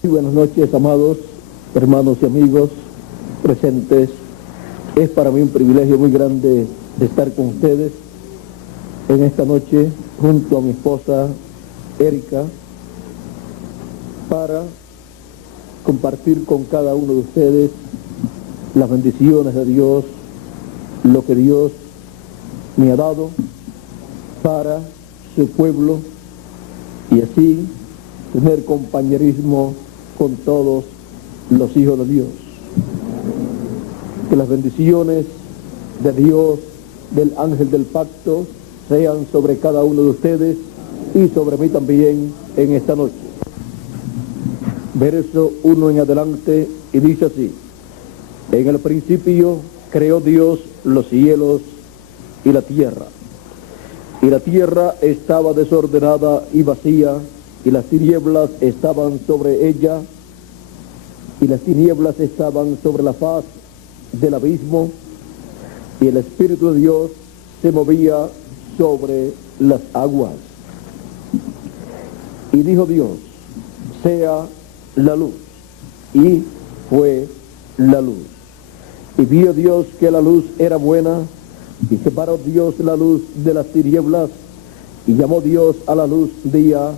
Muy buenas noches, amados hermanos y amigos presentes. Es para mí un privilegio muy grande de estar con ustedes en esta noche junto a mi esposa Erika para compartir con cada uno de ustedes las bendiciones de Dios, lo que Dios me ha dado para su pueblo y así tener compañerismo con todos los hijos de Dios. Que las bendiciones de Dios, del ángel del pacto, sean sobre cada uno de ustedes y sobre mí también en esta noche. Verso 1 en adelante, y dice así: en el principio creó Dios los cielos y la tierra estaba desordenada y vacía, y las tinieblas estaban sobre ella, y las tinieblas estaban sobre la faz del abismo, y el Espíritu de Dios se movía sobre las aguas. Y dijo Dios: sea la luz, y fue la luz. Y vio Dios que la luz era buena, y separó Dios la luz de las tinieblas, y llamó Dios a la luz día,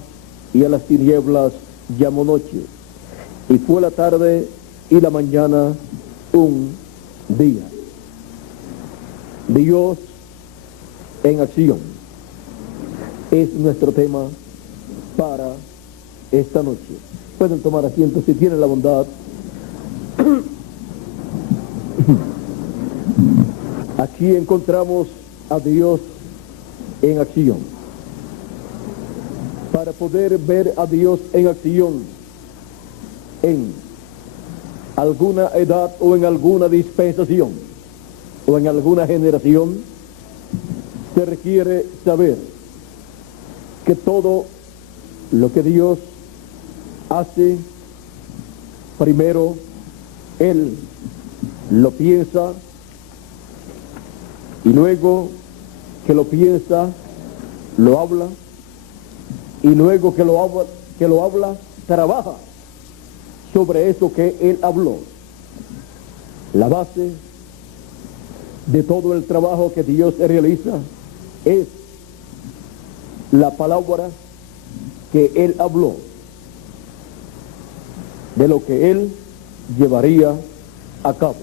y a las tinieblas llamó noche. Y fue la tarde y la mañana un día. Dios en acción es nuestro tema para esta noche. Pueden tomar asiento si tienen la bondad. Aquí encontramos a Dios en acción. Para poder ver a Dios en acción en alguna edad o en alguna dispensación o en alguna generación, se requiere saber que todo lo que Dios hace, primero Él lo piensa, y luego que lo piensa, lo habla, y luego que lo habla, trabaja sobre eso que Él habló. La base de todo el trabajo que Dios realiza es la palabra que Él habló, de lo que Él llevaría a cabo.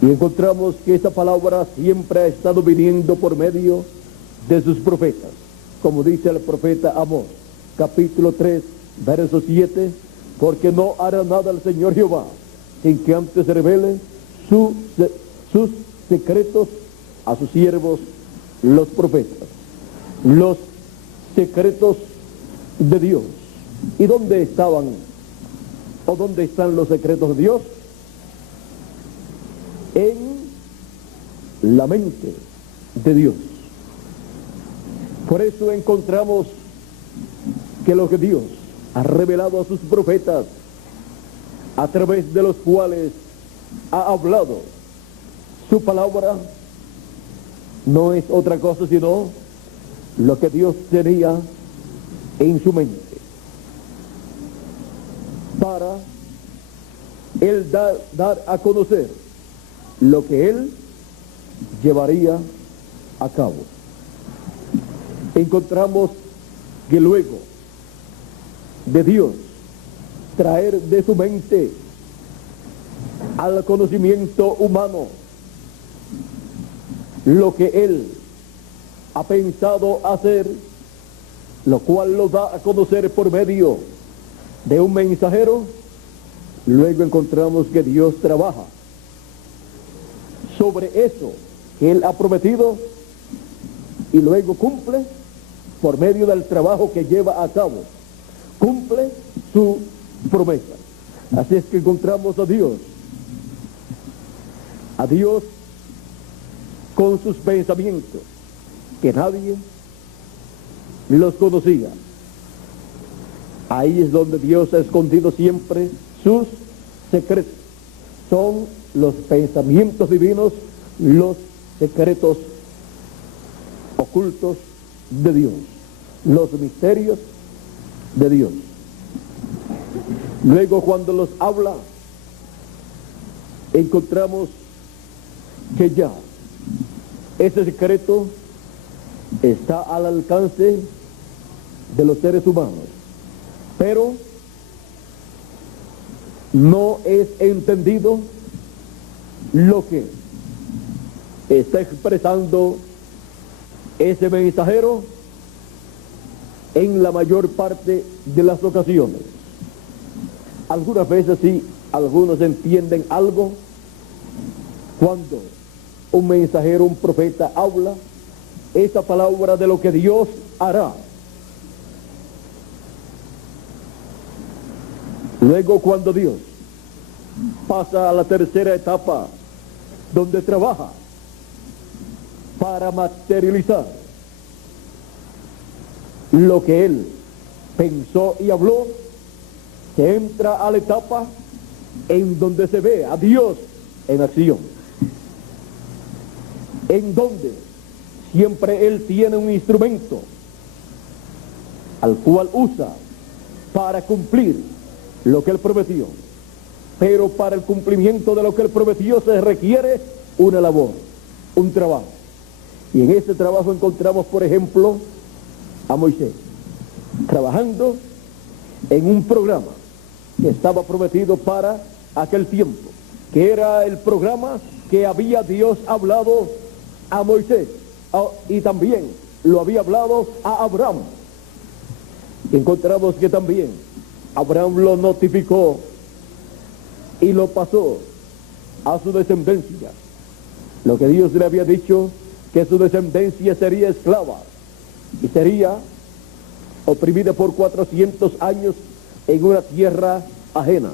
Y encontramos que esta palabra siempre ha estado viniendo por medio de sus profetas, como dice el profeta Amós, capítulo 3, verso 7, porque no hará nada el Señor Jehová sin que antes revele sus secretos a sus siervos los profetas. Los secretos de Dios. ¿Y dónde estaban o dónde están los secretos de Dios? En la mente de Dios. Por eso encontramos que lo que Dios ha revelado a sus profetas, a través de los cuales ha hablado su palabra, no es otra cosa sino lo que Dios tenía en su mente para Él dar a conocer lo que Él llevaría a cabo. Encontramos que luego de Dios traer de su mente al conocimiento humano lo que Él ha pensado hacer, lo cual lo da a conocer por medio de un mensajero, luego encontramos que Dios trabaja sobre eso que Él ha prometido y luego cumple por medio del trabajo que lleva a cabo, cumple su promesa. Así es que encontramos a Dios con sus pensamientos, que nadie los conocía. Ahí es donde Dios ha escondido siempre sus secretos. Son los pensamientos divinos, los secretos ocultos de Dios, los misterios de Dios. Luego, cuando los habla, encontramos que ya ese secreto está al alcance de los seres humanos, pero no es entendido lo que está expresando ese mensajero en la mayor parte de las ocasiones. Algunas veces sí, algunos entienden algo cuando un mensajero, un profeta habla esa palabra de lo que Dios hará. Luego, cuando Dios pasa a la tercera etapa, donde trabaja para materializar lo que Él pensó y habló, se entra a la etapa en donde se ve a Dios en acción, en donde siempre Él tiene un instrumento al cual usa para cumplir lo que Él prometió. Pero para el cumplimiento de lo que Él prometió se requiere una labor, un trabajo. Y en ese trabajo encontramos, por ejemplo, a Moisés trabajando en un programa que estaba prometido para aquel tiempo, que era el programa que había Dios hablado a Moisés y también lo había hablado a Abraham. Encontramos que también Abraham lo notificó y lo pasó a su descendencia. Lo que Dios le había dicho, que su descendencia sería esclava y sería oprimida por 400 años en una tierra ajena.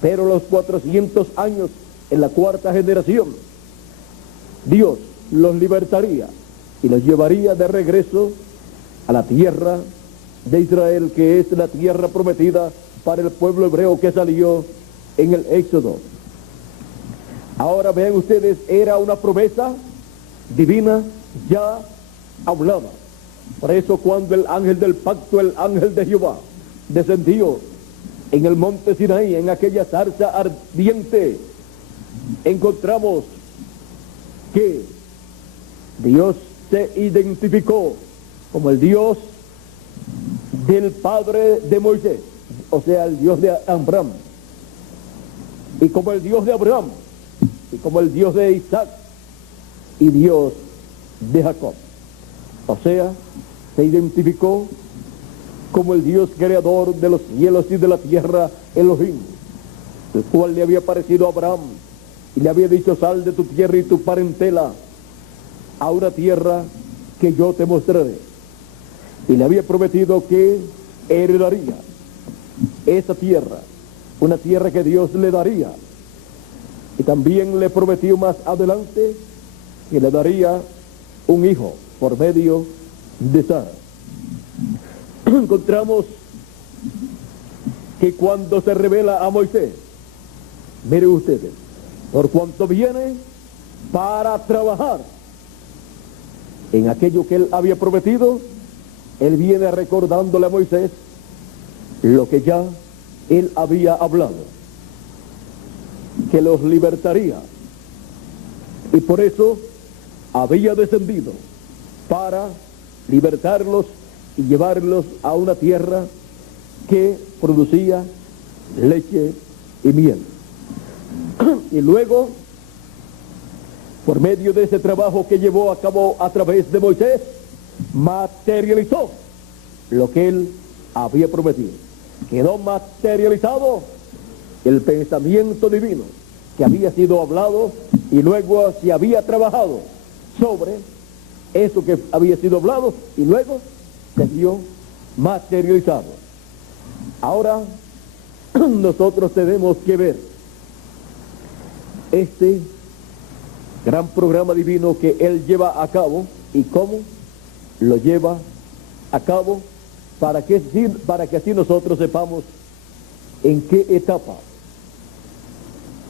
Pero los 400 años en la cuarta generación, Dios los libertaría y los llevaría de regreso a la tierra de Israel, que es la tierra prometida para el pueblo hebreo que salió en el Éxodo. Ahora vean ustedes, era una promesa divina ya hablada. Por eso cuando el ángel del pacto, el ángel de Jehová, descendió en el monte Sinaí, en aquella zarza ardiente, encontramos que Dios se identificó como el Dios del padre de Moisés, o sea, el Dios de Abraham, y como el Dios de Abraham, y como el Dios de Isaac, y Dios de Jacob. O sea, se identificó como el Dios creador de los cielos y de la tierra, Elohim, el cual le había parecido a Abraham y le había dicho: sal de tu tierra y tu parentela a una tierra que yo te mostraré. Y le había prometido que heredaría esa tierra, una tierra que Dios le daría. Y también le prometió más adelante que le daría un hijo por medio de Sara. Encontramos que cuando se revela a Moisés, miren ustedes, por cuanto viene para trabajar en aquello que él había prometido, él viene recordándole a Moisés lo que ya él había hablado, que los libertaría, y por eso había descendido para libertarlos y llevarlos a una tierra que producía leche y miel. Y luego, por medio de ese trabajo que llevó a cabo a través de Moisés, materializó lo que él había prometido. Quedó materializado el pensamiento divino que había sido hablado, y luego se había trabajado sobre eso que había sido hablado, y luego se vio materializado. Ahora nosotros tenemos que ver este gran programa divino que él lleva a cabo y cómo lo lleva a cabo, para que así nosotros sepamos en qué etapa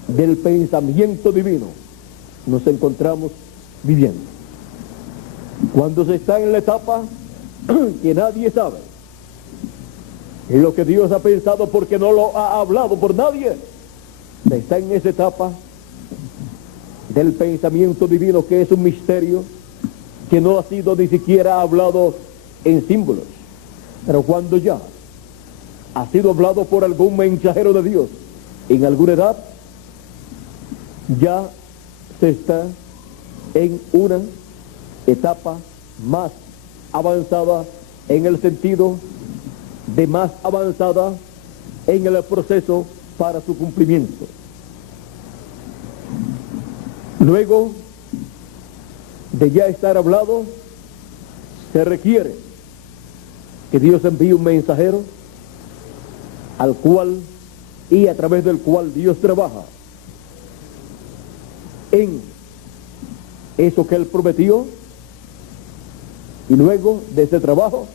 del pensamiento divino nos encontramos viviendo. Cuando se está en la etapa que nadie sabe Y lo que Dios ha pensado, porque no lo ha hablado por nadie, está en esa etapa del pensamiento divino, que es un misterio que no ha sido ni siquiera hablado en símbolos. Pero cuando ya ha sido hablado por algún mensajero de Dios en alguna edad, ya se está en una etapa más avanzada, en el sentido de más avanzada en el proceso para su cumplimiento. Luego de ya estar hablado, se requiere que Dios envíe un mensajero al cual y a través del cual Dios trabaja en eso que Él prometió, y luego de ese trabajo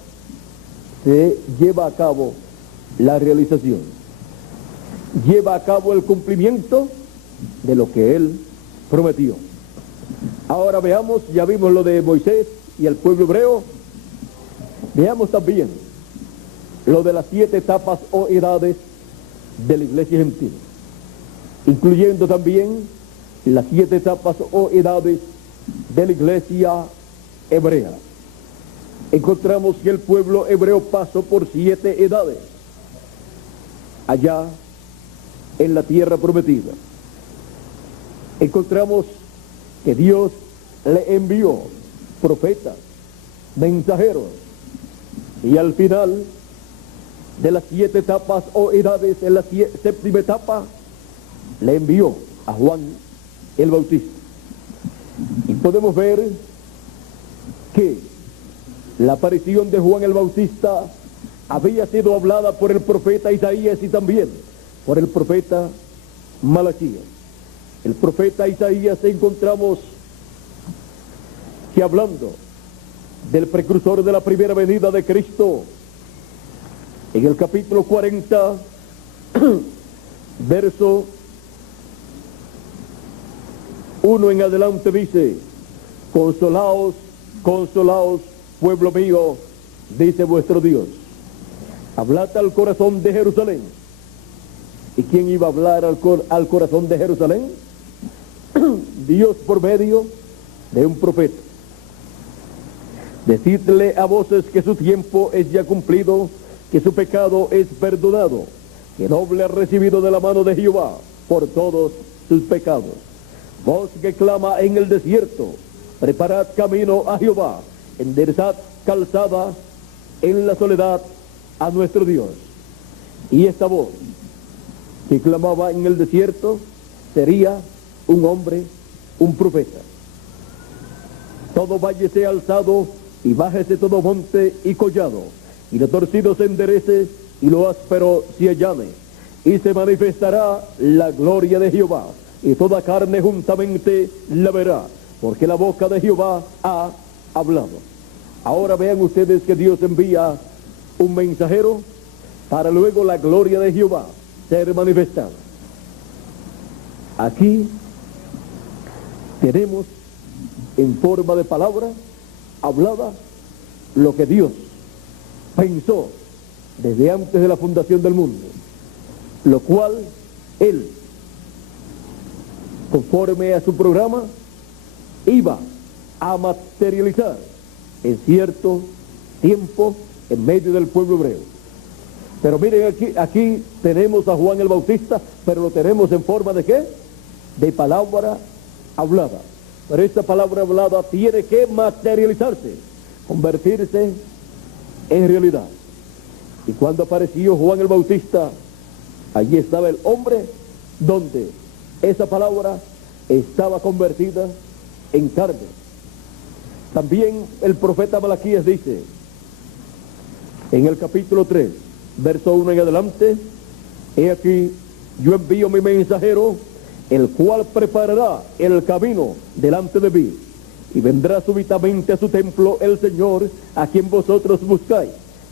se lleva a cabo la realización, lleva a cabo el cumplimiento de lo que Él prometió. Ahora veamos, ya vimos lo de Moisés y el pueblo hebreo, veamos también lo de las 7 etapas o edades de la iglesia gentil, incluyendo también las 7 etapas o edades de la iglesia hebrea. Encontramos que el pueblo hebreo pasó por 7 edades allá en la tierra prometida. Encontramos que Dios le envió profetas, mensajeros, y al final de las 7 etapas o edades, en la 7ª etapa, le envió a Juan el Bautista. Y podemos ver que la aparición de Juan el Bautista había sido hablada por el profeta Isaías y también por el profeta Malaquías. El profeta Isaías encontramos que, hablando del precursor de la primera venida de Cristo, en el capítulo 40, verso 1 en adelante, dice: consolaos, consolaos, pueblo mío, dice vuestro Dios. Hablad al corazón de Jerusalén. ¿Y quién iba a hablar al corazón de Jerusalén? Dios, por medio de un profeta. Decidle a voces que su tiempo es ya cumplido, que su pecado es perdonado, que doble ha recibido de la mano de Jehová por todos sus pecados. Voz que clama en el desierto: preparad camino a Jehová, enderezad calzada en la soledad a nuestro Dios. Y esta voz que clamaba en el desierto sería un hombre, un profeta. Todo valle sea alzado y bájese todo monte y collado, y lo torcido se enderece y lo áspero se allane, y se manifestará la gloria de Jehová, y toda carne juntamente la verá, porque la boca de Jehová ha hablado. Ahora vean ustedes que Dios envía un mensajero para luego la gloria de Jehová ser manifestada. Aquí tenemos en forma de palabra hablada lo que Dios pensó desde antes de la fundación del mundo, lo cual Él, conforme a su programa, iba a materializar en cierto tiempo en medio del pueblo hebreo. Pero miren, aquí tenemos a Juan el Bautista, pero lo tenemos en forma de ¿qué? De palabra hablada. Pero esta palabra hablada tiene que materializarse, convertirse en realidad. Y cuando apareció Juan el Bautista, allí estaba el hombre donde esa palabra estaba convertida en carne. También el profeta Malaquías dice, en el capítulo 3, verso 1 en adelante: he aquí, yo envío mi mensajero, el cual preparará el camino delante de mí, y vendrá súbitamente a su templo el Señor, a quien vosotros buscáis,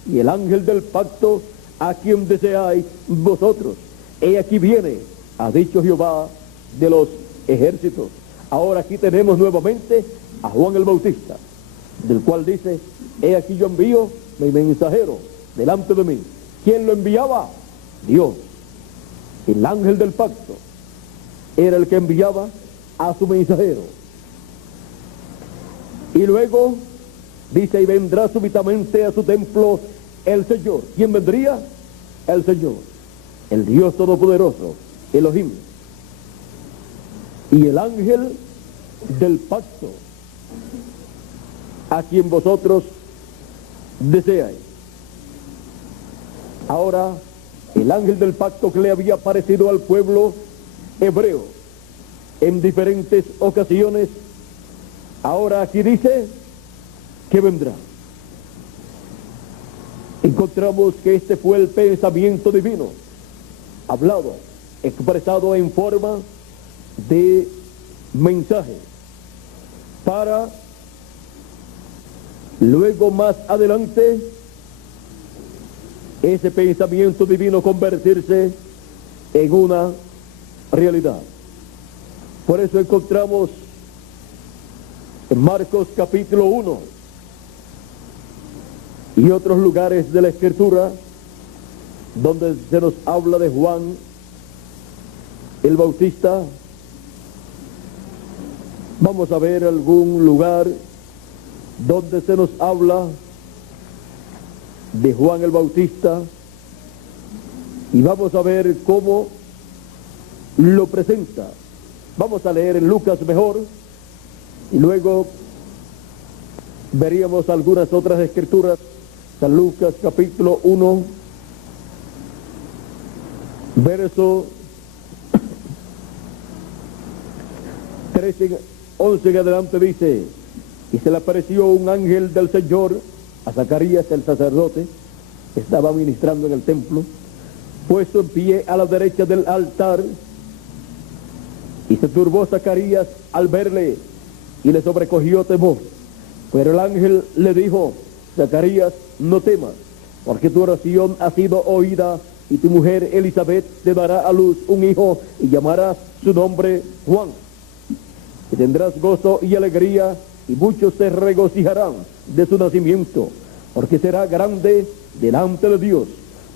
y el ángel del pacto, a quien deseáis vosotros. He aquí viene, ha dicho Jehová de los ejércitos. Ahora aquí tenemos nuevamente a Juan el Bautista, del cual dice: he aquí yo envío mi mensajero delante de mí, ¿Quién lo enviaba? Dios. El ángel del pacto era el que enviaba a su mensajero. Y luego dice, y vendrá súbitamente a su templo el Señor. ¿Quién vendría? El Señor, el Dios Todopoderoso, Elohim. Y el ángel del pacto, a quien vosotros deseáis. Ahora, el ángel del pacto que le había aparecido al pueblo hebreo en diferentes ocasiones, ahora aquí dice que vendrá. Encontramos que este fue el pensamiento divino, hablado, expresado en forma de mensaje, para luego más adelante ese pensamiento divino convertirse en una realidad. Por eso encontramos en Marcos capítulo 1 y otros lugares de la Escritura donde se nos habla de Juan el Bautista. Vamos a ver algún lugar donde se nos habla de Juan el Bautista y vamos a ver cómo lo presenta. Vamos a leer en Lucas mejor y luego veríamos algunas otras escrituras. San Lucas capítulo 1, verso 13, 11 en adelante dice, y se le apareció un ángel del Señor a Zacarías, el sacerdote, que estaba ministrando en el templo, puesto en pie a la derecha del altar, y se turbó Zacarías al verle, y le sobrecogió temor. Pero el ángel le dijo, Zacarías, no temas, porque tu oración ha sido oída, y tu mujer Elizabeth te dará a luz un hijo, y llamarás su nombre Juan. Y tendrás gozo y alegría, y muchos se regocijarán de su nacimiento, porque será grande delante de Dios.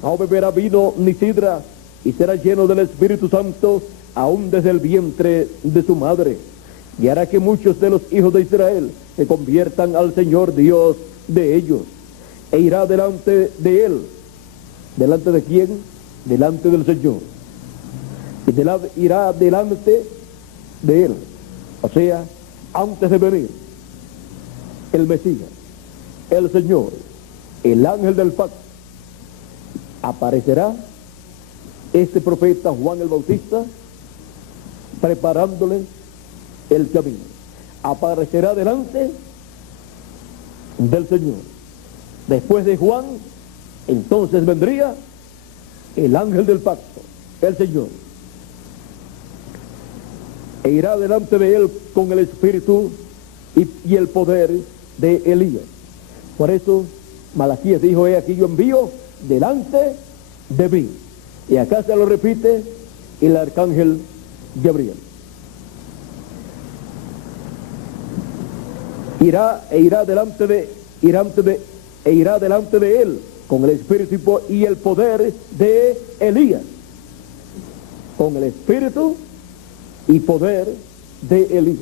No beberá vino ni sidra, y será lleno del Espíritu Santo, aún desde el vientre de su madre. Y hará que muchos de los hijos de Israel se conviertan al Señor Dios de ellos. E irá delante de él. ¿Delante de quién? Delante del Señor. Y irá delante de él. O sea, antes de venir el Mesías, el Señor, el ángel del pacto, aparecerá este profeta Juan el Bautista preparándole el camino. Aparecerá delante del Señor. Después de Juan, entonces vendría el ángel del pacto, el Señor. E irá delante de él con el espíritu y el poder de Elías. Por eso Malaquías dijo, he aquí yo envío delante de mí. Y acá se lo repite el arcángel Gabriel. Irá delante de él con el espíritu y el poder de Elías. Con el espíritu y poder de Elías.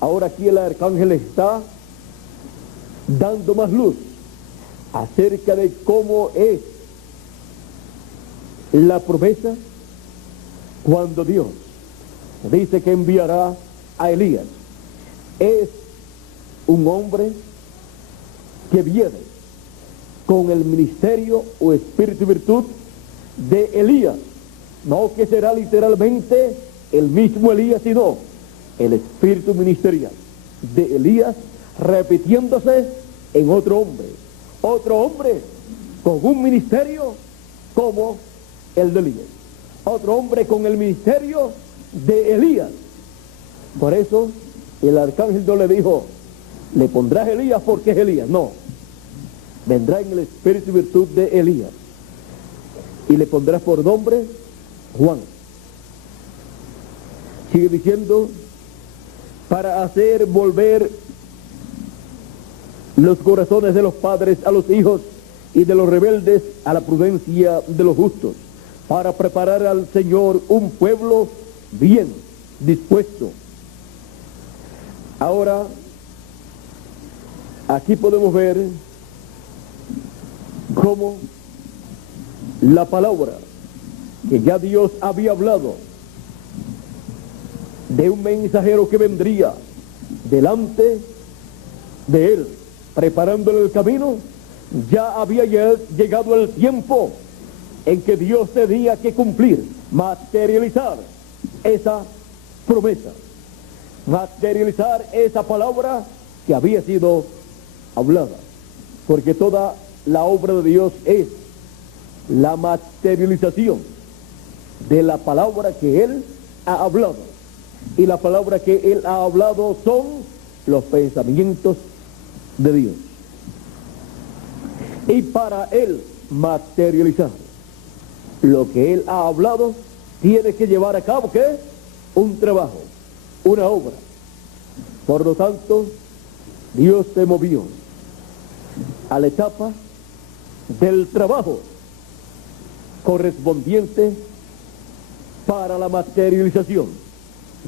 Ahora aquí el arcángel está dando más luz acerca de cómo es la promesa cuando Dios dice que enviará a Elías. Es un hombre que viene con el ministerio o espíritu y virtud de Elías, no que será literalmente el mismo Elías, sino el espíritu ministerial de Elías repitiéndose en otro hombre con un ministerio como el de Elías, otro hombre con el ministerio de Elías. Por eso el arcángel no le dijo, le pondrás Elías porque es Elías, no, vendrá en el espíritu y virtud de Elías y le pondrás por nombre Juan. Sigue diciendo, para hacer volver los corazones de los padres a los hijos y de los rebeldes a la prudencia de los justos, para preparar al Señor un pueblo bien dispuesto. Ahora, aquí podemos ver cómo la palabra que ya Dios había hablado de un mensajero que vendría delante de él, preparándole el camino, ya había llegado el tiempo en que Dios tenía que cumplir, materializar esa promesa, materializar esa palabra que había sido hablada, porque toda la obra de Dios es la materialización de la palabra que Él ha hablado, y la palabra que Él ha hablado son los pensamientos de Dios. Y para Él materializar lo que Él ha hablado, tiene que llevar a cabo, ¿qué? Un trabajo, una obra. Por lo tanto, Dios se movió a la etapa del trabajo correspondiente para la materialización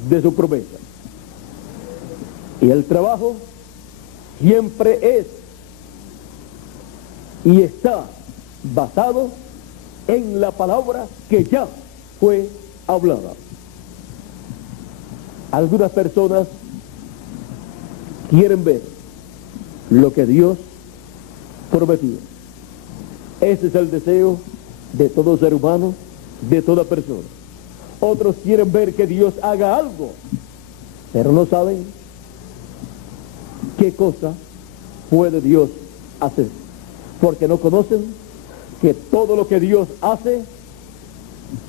de su promesa. Y el trabajo siempre es y está basado en la palabra que ya fue hablada. Algunas personas quieren ver lo que Dios prometió. Ese es el deseo de todo ser humano, de toda persona. Otros quieren ver que Dios haga algo, pero no saben qué cosa puede Dios hacer, porque no conocen que todo lo que Dios hace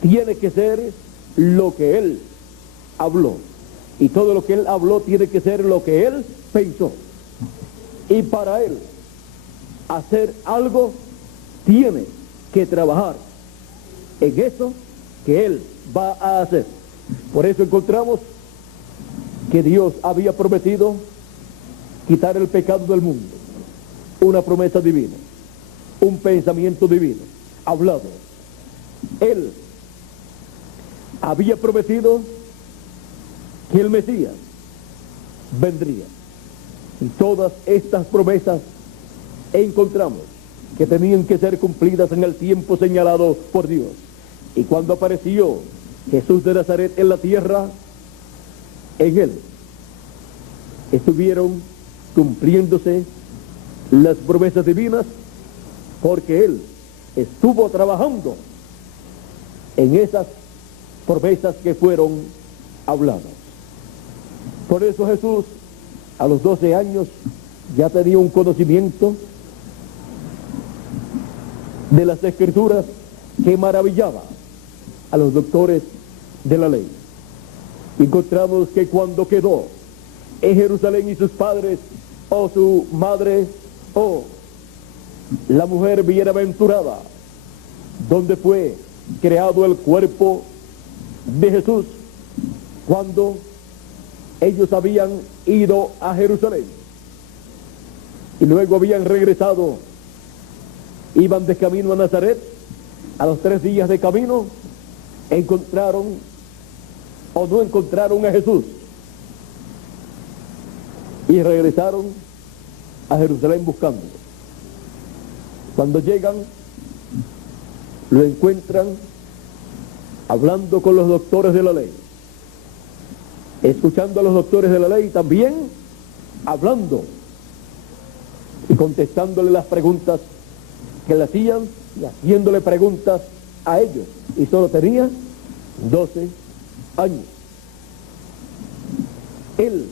tiene que ser lo que Él habló, y todo lo que Él habló tiene que ser lo que Él pensó. Y para Él hacer algo, tiene que trabajar en eso que Él va a hacer. Por eso encontramos que Dios había prometido quitar el pecado del mundo, una promesa divina, un pensamiento divino, hablado. Él había prometido que el Mesías vendría. Y todas estas promesas encontramos que tenían que ser cumplidas en el tiempo señalado por Dios. Y cuando apareció Jesús de Nazaret en la tierra, en Él estuvieron cumpliéndose las promesas divinas, porque Él estuvo trabajando en esas promesas que fueron habladas. Por eso Jesús, a los 12 años, ya tenía un conocimiento de las Escrituras que maravillaba a los doctores de la ley. Encontramos que cuando quedó en Jerusalén y sus padres, o su madre, o la mujer bienaventurada, donde fue creado el cuerpo de Jesús, cuando ellos habían ido a Jerusalén y luego habían regresado, iban de camino a Nazaret. A los 3 días de camino encontraron o no encontraron a Jesús y regresaron a Jerusalén buscándolo. Cuando llegan, lo encuentran hablando con los doctores de la ley, escuchando a los doctores de la ley, también hablando y contestándole las preguntas que le hacían y haciéndole preguntas a ellos. Y solo tenía 12 años. Él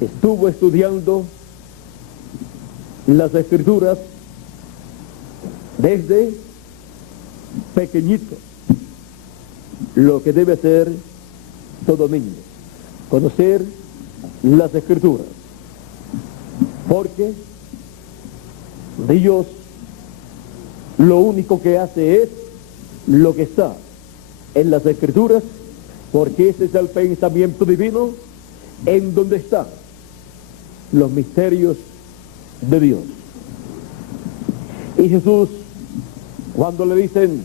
estuvo estudiando las Escrituras desde pequeñito, lo que debe ser todo niño, conocer las Escrituras, porque Dios lo único que hace es lo que está en las Escrituras, porque ese es el pensamiento divino en donde están los misterios de Dios. Y Jesús, cuando le dicen,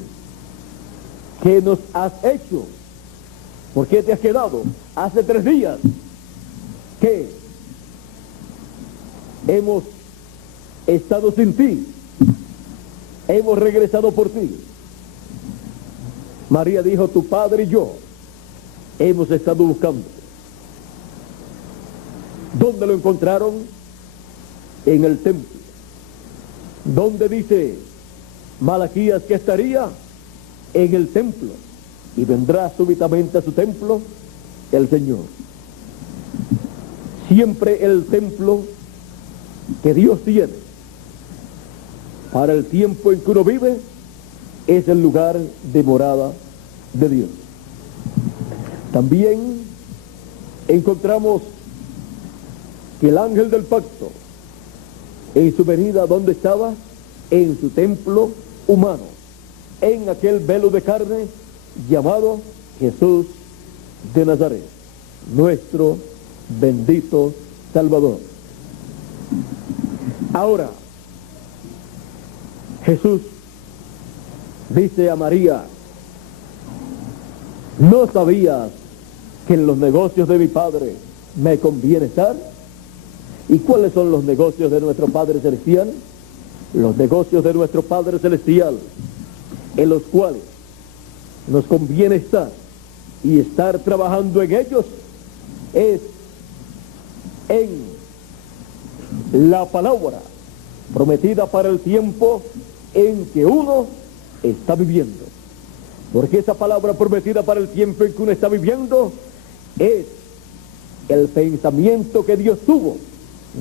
¿qué nos has hecho? ¿Por qué te has quedado? Hace 3 días que hemos estado sin ti, hemos regresado por ti. María dijo, tu padre y yo hemos estado buscando. ¿Dónde lo encontraron? En el templo. ¿Dónde dice Malaquías que estaría? En el templo. Y vendrá súbitamente a su templo el Señor. Siempre el templo que Dios tiene para el tiempo en que uno vive es el lugar de morada de Dios. También encontramos que el ángel del pacto en su venida, ¿dónde estaba? En su templo humano, en aquel velo de carne llamado Jesús de Nazaret, nuestro bendito Salvador. Ahora, Jesús dice a María, ¿no sabías que en los negocios de mi Padre me conviene estar? ¿Y cuáles son los negocios de nuestro Padre Celestial? Los negocios de nuestro Padre Celestial, en los cuales nos conviene estar y estar trabajando en ellos, es en la palabra prometida para el tiempo en que uno está viviendo. Porque esa palabra prometida para el tiempo en que uno está viviendo es el pensamiento que Dios tuvo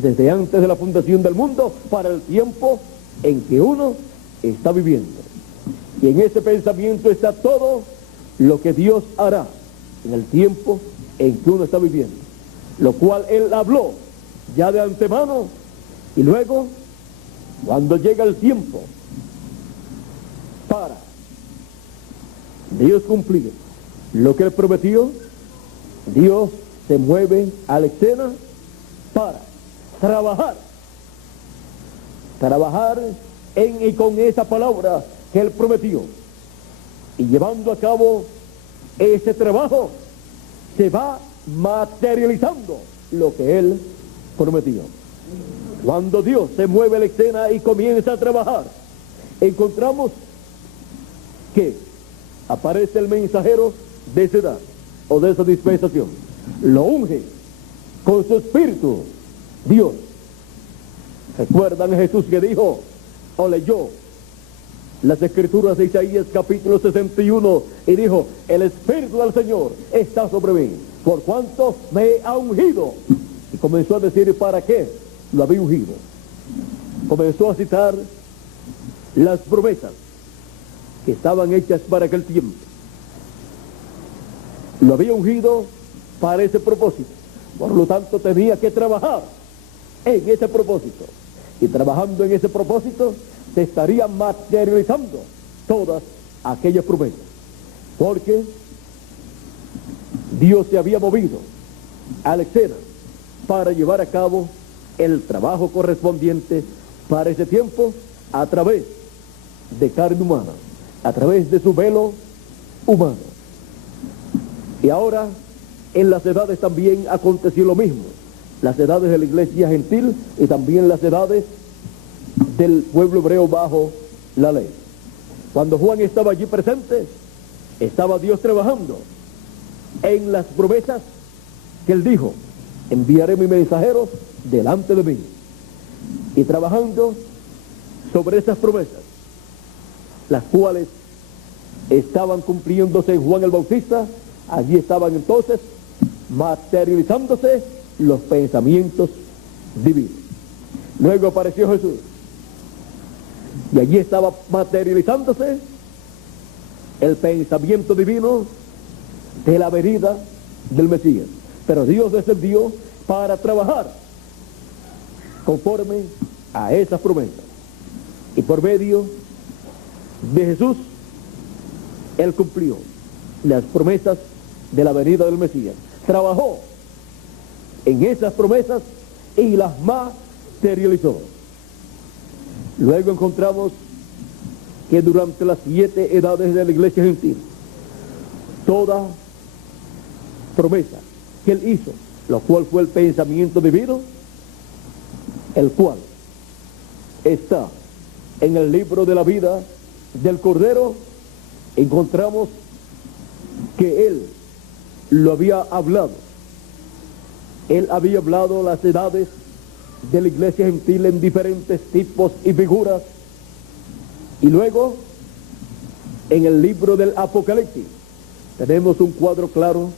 desde antes de la fundación del mundo para el tiempo en que uno está viviendo. Y en ese pensamiento está todo lo que Dios hará en el tiempo en que uno está viviendo, lo cual Él habló ya de antemano, y luego cuando llega el tiempo para Dios cumplir lo que Él prometió, Dios se mueve a la escena para trabajar en y con esa palabra que Él prometió, y llevando a cabo ese trabajo se va materializando lo que Él prometió. Cuando Dios se mueve a la escena y comienza a trabajar, encontramos que aparece el mensajero de esa edad o de esa dispensación, lo unge con su espíritu Dios. ¿Recuerdan a Jesús que dijo o leyó las escrituras de Isaías capítulo 61 y dijo, el Espíritu del Señor está sobre mí, por cuanto me ha ungido? Y comenzó a decir para qué lo había ungido. Comenzó a citar las promesas que estaban hechas para aquel tiempo. Lo había ungido para ese propósito, por lo tanto tenía que trabajar en ese propósito, y trabajando en ese propósito se estarían materializando todas aquellas promesas, porque Dios se había movido a la escena para llevar a cabo el trabajo correspondiente para ese tiempo a través de carne humana, a través de su velo humano. Y ahora en las edades también aconteció lo mismo, las edades de la iglesia gentil y también las edades del pueblo hebreo bajo la ley. Cuando Juan estaba allí presente, estaba Dios trabajando en las promesas que Él dijo, enviaré mi mensajero delante de mí, y trabajando sobre esas promesas, las cuales estaban cumpliéndose en Juan el Bautista. Allí estaban entonces materializándose los pensamientos divinos. Luego apareció Jesús y allí estaba materializándose el pensamiento divino de la venida del Mesías. Pero Dios descendió para trabajar conforme a esas promesas, y por medio de Jesús Él cumplió las promesas de la venida del Mesías. Trabajó en esas promesas y las materializó. Luego encontramos que durante las 7 edades de la iglesia gentil, toda promesa que él hizo, lo cual fue el pensamiento divino, el cual está en el libro de la vida del Cordero, encontramos que él lo había hablado. Él había hablado las edades de la iglesia gentil en diferentes tipos y figuras. Y luego, en el libro del Apocalipsis, tenemos un cuadro claro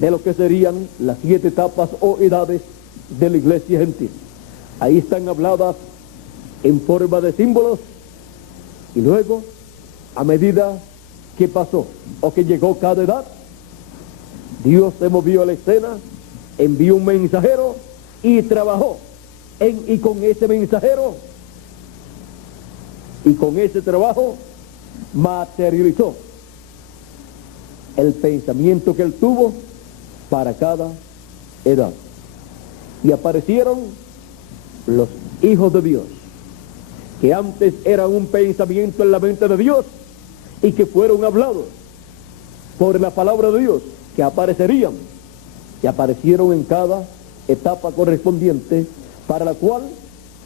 de lo que serían las 7 etapas o edades de la iglesia gentil. Ahí están habladas en forma de símbolos, y luego, a medida que pasó o que llegó cada edad, Dios se movió a la escena, envió un mensajero y trabajó y con ese mensajero y con ese trabajo materializó el pensamiento que él tuvo para cada edad. Y aparecieron los hijos de Dios, que antes eran un pensamiento en la mente de Dios y que fueron hablados por la palabra de Dios, que aparecerían, y aparecieron en cada etapa correspondiente para la cual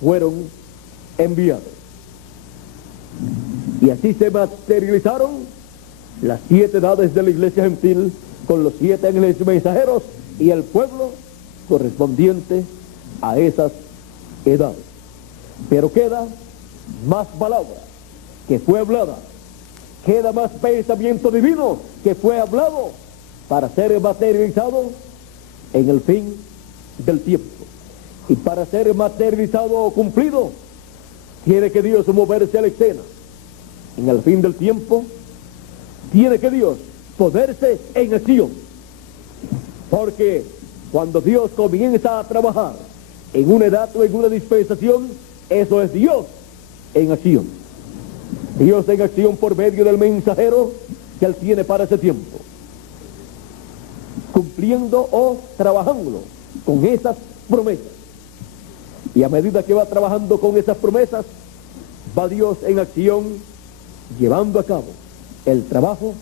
fueron enviados. Y así se materializaron las 7 edades de la iglesia gentil con los 7 ángeles mensajeros y el pueblo correspondiente a esas edades. Pero queda más palabra que fue hablada, queda más pensamiento divino que fue hablado para ser materializado en el fin del tiempo. Y para ser materializado o cumplido, tiene que Dios moverse a la escena. En el fin del tiempo, tiene que Dios ponerse en acción. Porque cuando Dios comienza a trabajar en una edad o en una dispensación, eso es Dios en acción. Dios en acción por medio del mensajero que Él tiene para ese tiempo, cumpliendo o trabajando con esas promesas. Y a medida que va trabajando con esas promesas, va Dios en acción, llevando a cabo el trabajo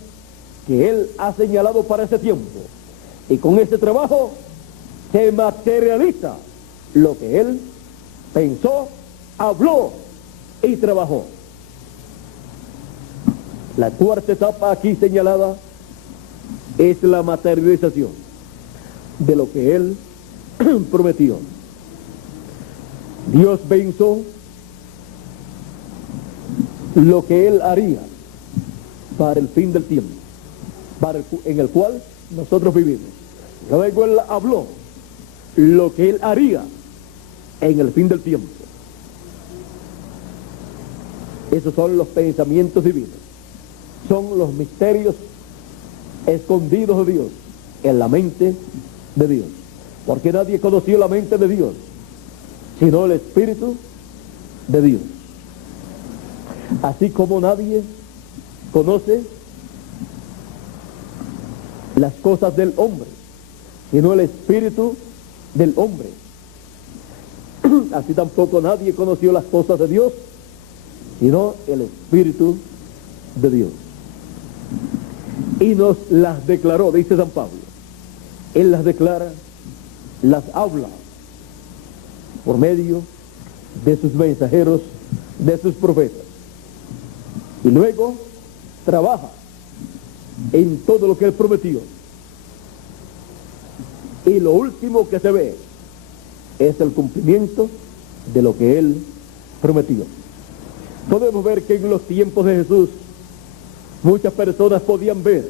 que Él ha señalado para ese tiempo. Y con ese trabajo se materializa lo que Él pensó, habló y trabajó. La 4ª etapa aquí señalada es la materialización de lo que Él prometió. Dios pensó lo que Él haría para el fin del tiempo, en el cual nosotros vivimos. Luego Él habló lo que Él haría en el fin del tiempo. Esos son los pensamientos divinos, son los misterios escondidos de Dios en la mente de Dios, porque nadie conoció la mente de Dios sino el Espíritu de Dios. Así como nadie conoce las cosas del hombre sino el Espíritu del hombre, así tampoco nadie conoció las cosas de Dios sino el Espíritu de Dios. Y nos las declaró, dice San Pablo. Él las declara, las habla por medio de sus mensajeros, de sus profetas. Y luego trabaja en todo lo que Él prometió. Y lo último que se ve es el cumplimiento de lo que Él prometió. Podemos ver que en los tiempos de Jesús muchas personas podían ver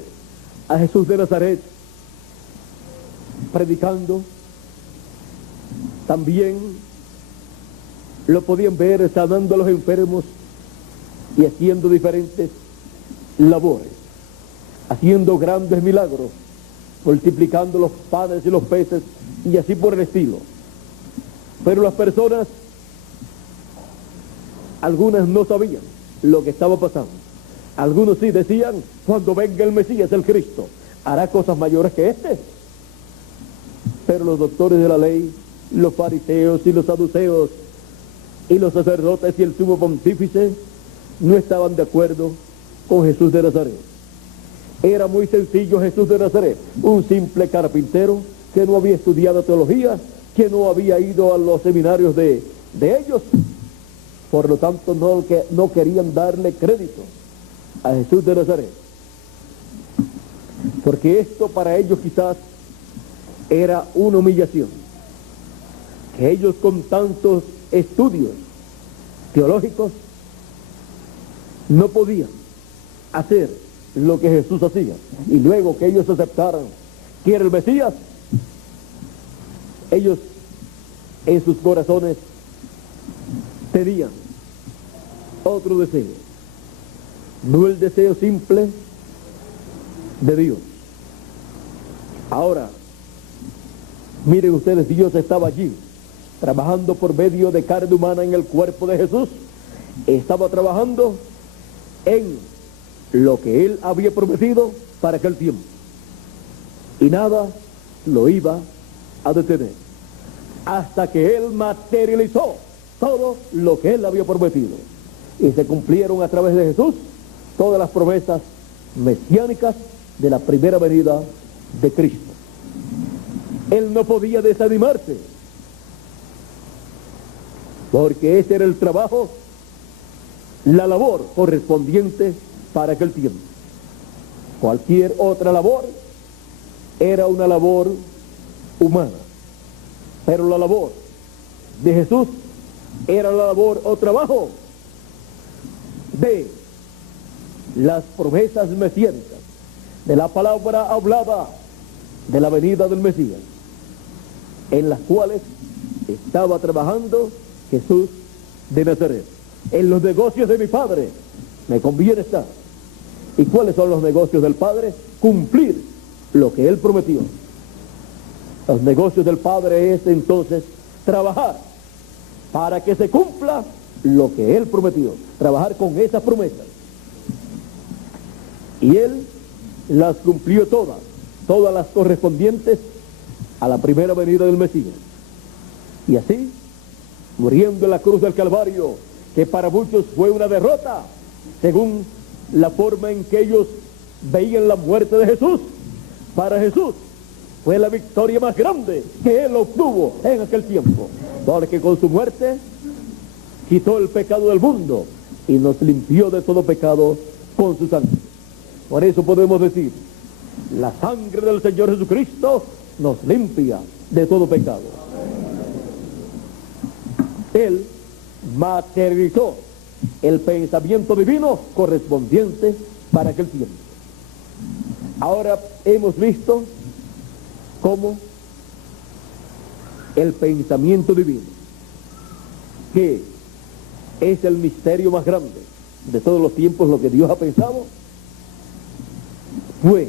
a Jesús de Nazaret predicando. También lo podían ver sanando a los enfermos y haciendo diferentes labores, haciendo grandes milagros, multiplicando los panes y los peces y así por el estilo. Pero las personas, algunas no sabían lo que estaba pasando. Algunos sí decían, cuando venga el Mesías, el Cristo, hará cosas mayores que este. Pero los doctores de la ley, los fariseos y los saduceos y los sacerdotes y el sumo pontífice no estaban de acuerdo con Jesús de Nazaret. Era muy sencillo Jesús de Nazaret, un simple carpintero que no había estudiado teología, que no había ido a los seminarios de ellos. Por lo tanto, no querían darle crédito a Jesús de Nazaret, porque esto para ellos quizás era una humillación, que ellos con tantos estudios teológicos no podían hacer lo que Jesús hacía, y luego que ellos aceptaran que era el Mesías, ellos en sus corazones tenían otro deseo, no el deseo simple de Dios. Ahora, miren ustedes, Dios estaba allí, trabajando por medio de carne humana en el cuerpo de Jesús. Estaba trabajando en lo que Él había prometido para aquel tiempo, y nada lo iba a detener, hasta que Él materializó todo lo que Él había prometido. Y se cumplieron a través de Jesús todas las promesas mesiánicas de la primera venida de Cristo. Él no podía desanimarse, porque ese era el trabajo, la labor correspondiente para aquel tiempo. Cualquier otra labor era una labor humana, pero la labor de Jesús era la labor o trabajo de las promesas mesiánicas, de la palabra hablada de la venida del Mesías, en las cuales estaba trabajando Jesús de Nazaret. En los negocios de mi Padre me conviene estar. ¿Y cuáles son los negocios del Padre? Cumplir lo que Él prometió. Los negocios del Padre es entonces trabajar para que se cumpla lo que Él prometió, trabajar con esas promesas. Y Él las cumplió todas las correspondientes a la primera venida del Mesías. Y así, muriendo en la cruz del Calvario, que para muchos fue una derrota, según la forma en que ellos veían la muerte de Jesús, para Jesús fue la victoria más grande que Él obtuvo en aquel tiempo, porque con su muerte quitó el pecado del mundo y nos limpió de todo pecado con su sangre. Por eso podemos decir, la sangre del Señor Jesucristo nos limpia de todo pecado. Él materializó el pensamiento divino correspondiente para aquel tiempo. Ahora hemos visto cómo el pensamiento divino, que es el misterio más grande de todos los tiempos, lo que Dios ha pensado, fue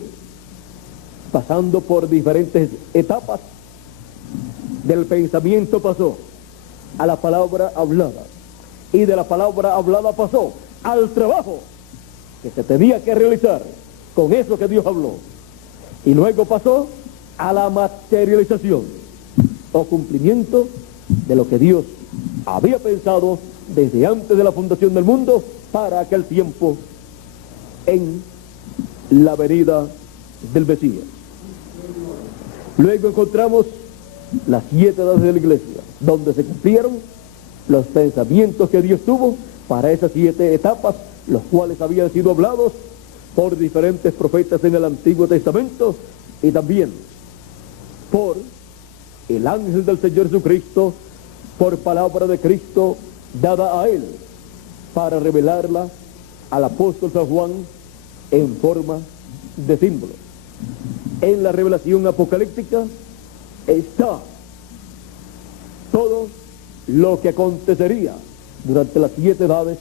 pasando por diferentes etapas. Del pensamiento pasó a la palabra hablada, y de la palabra hablada pasó al trabajo que se tenía que realizar con eso que Dios habló, y luego pasó a la materialización o cumplimiento de lo que Dios había pensado desde antes de la fundación del mundo para aquel tiempo en la venida del Mesías. Luego encontramos las 7 edades de la iglesia, donde se cumplieron los pensamientos que Dios tuvo para esas 7 etapas, los cuales habían sido hablados por diferentes profetas en el Antiguo Testamento, y también por el ángel del Señor Jesucristo, por palabra de Cristo dada a Él, para revelarla al apóstol San Juan en forma de símbolo. En la revelación apocalíptica está todo lo que acontecería durante las 7 edades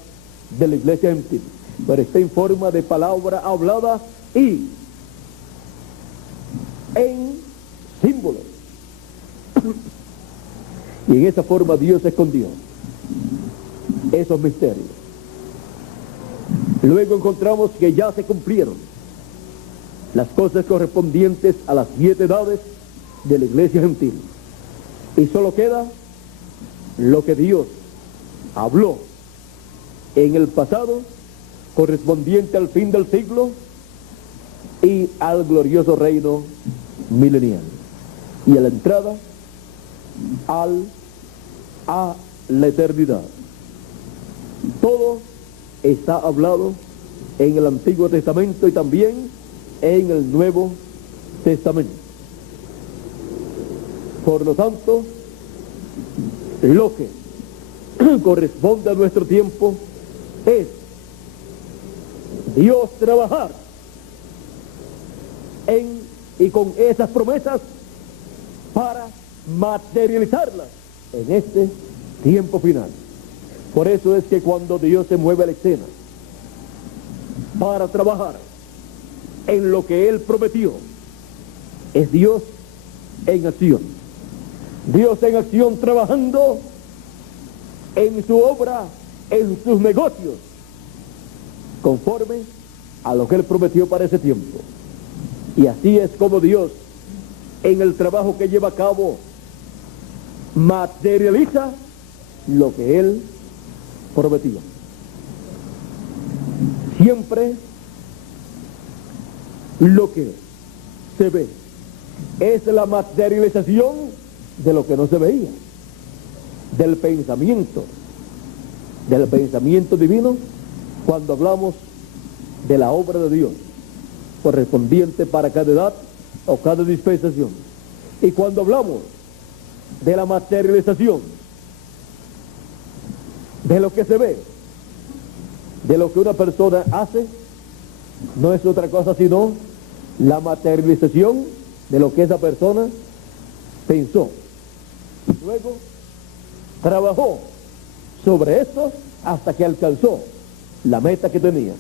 de la iglesia gentil, pero está en forma de palabra hablada y en símbolos. Y en esa forma Dios escondió esos misterios. Luego encontramos que ya se cumplieron las cosas correspondientes a las 7 edades de la iglesia gentil, y solo queda lo que Dios habló en el pasado correspondiente al fin del siglo y al glorioso reino milenial, y a la entrada a la eternidad. Todo está hablado en el Antiguo Testamento y también en el Nuevo Testamento. Por lo tanto, lo que corresponde a nuestro tiempo es Dios trabajar en y con esas promesas para materializarlas en este tiempo final. Por eso es que cuando Dios se mueve a la escena para trabajar en lo que Él prometió, es Dios en acción. Dios en acción trabajando en su obra, en sus negocios, conforme a lo que Él prometió para ese tiempo. Y así es como Dios, en el trabajo que lleva a cabo, materializa lo que Él prometió. Siempre lo que se ve es la materialización de lo que no se veía, del pensamiento divino, cuando hablamos de la obra de Dios correspondiente para cada edad o cada dispensación. Y cuando hablamos de la materialización de lo que se ve, de lo que una persona hace, no es otra cosa sino la materialización de lo que esa persona pensó. Luego trabajó sobre esto hasta que alcanzó la meta que tenía.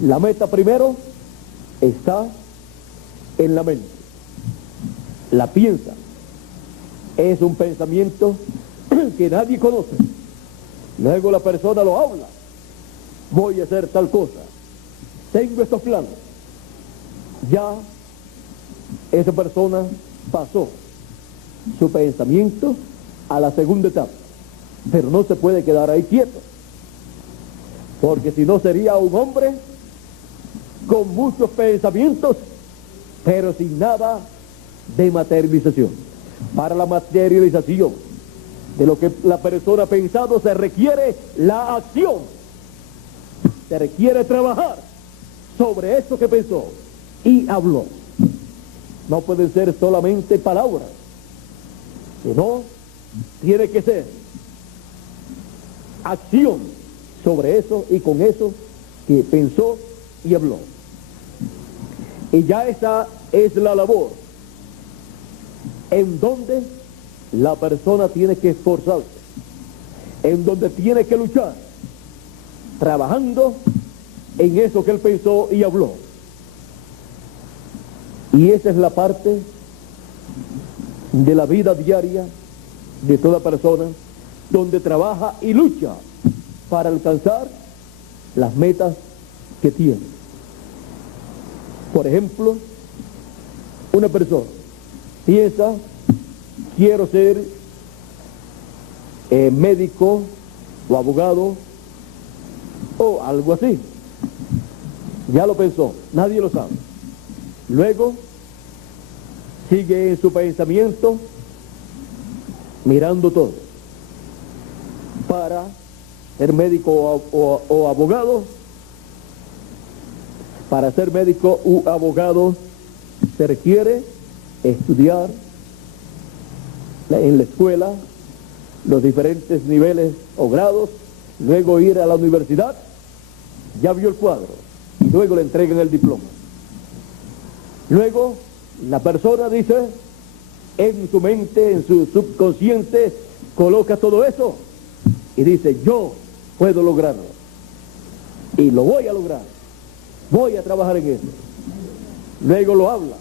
La meta primero está en la mente. La piensa. Es un pensamiento que nadie conoce. Luego la persona lo habla. Voy a hacer tal cosa. Tengo estos planes. Ya esa persona pasó su pensamiento a la segunda etapa. Pero no se puede quedar ahí quieto, porque si no sería un hombre con muchos pensamientos, pero sin nada de materialización. Para la materialización de lo que la persona ha pensado se requiere la acción, se requiere trabajar sobre eso que pensó y habló. No pueden ser solamente palabras, sino tiene que ser acción sobre eso y con eso que pensó y habló. Y ya esa es la labor en donde la persona tiene que esforzarse, en donde tiene que luchar, trabajando en eso que él pensó y habló. Y esa es la parte de la vida diaria de toda persona, donde trabaja y lucha para alcanzar las metas que tiene. Por ejemplo, una persona piensa, quiero ser médico o abogado o algo así. Ya lo pensó, nadie lo sabe. Luego sigue en su pensamiento mirando todo. Para ser médico o abogado, para ser médico u abogado se requiere estudiar en la escuela los diferentes niveles o grados, luego ir a la universidad, ya vio el cuadro, y luego le entregan el diploma. Luego la persona dice, en su mente, en su subconsciente, coloca todo eso y dice, yo puedo lograrlo y lo voy a lograr, voy a trabajar en eso. Luego lo habla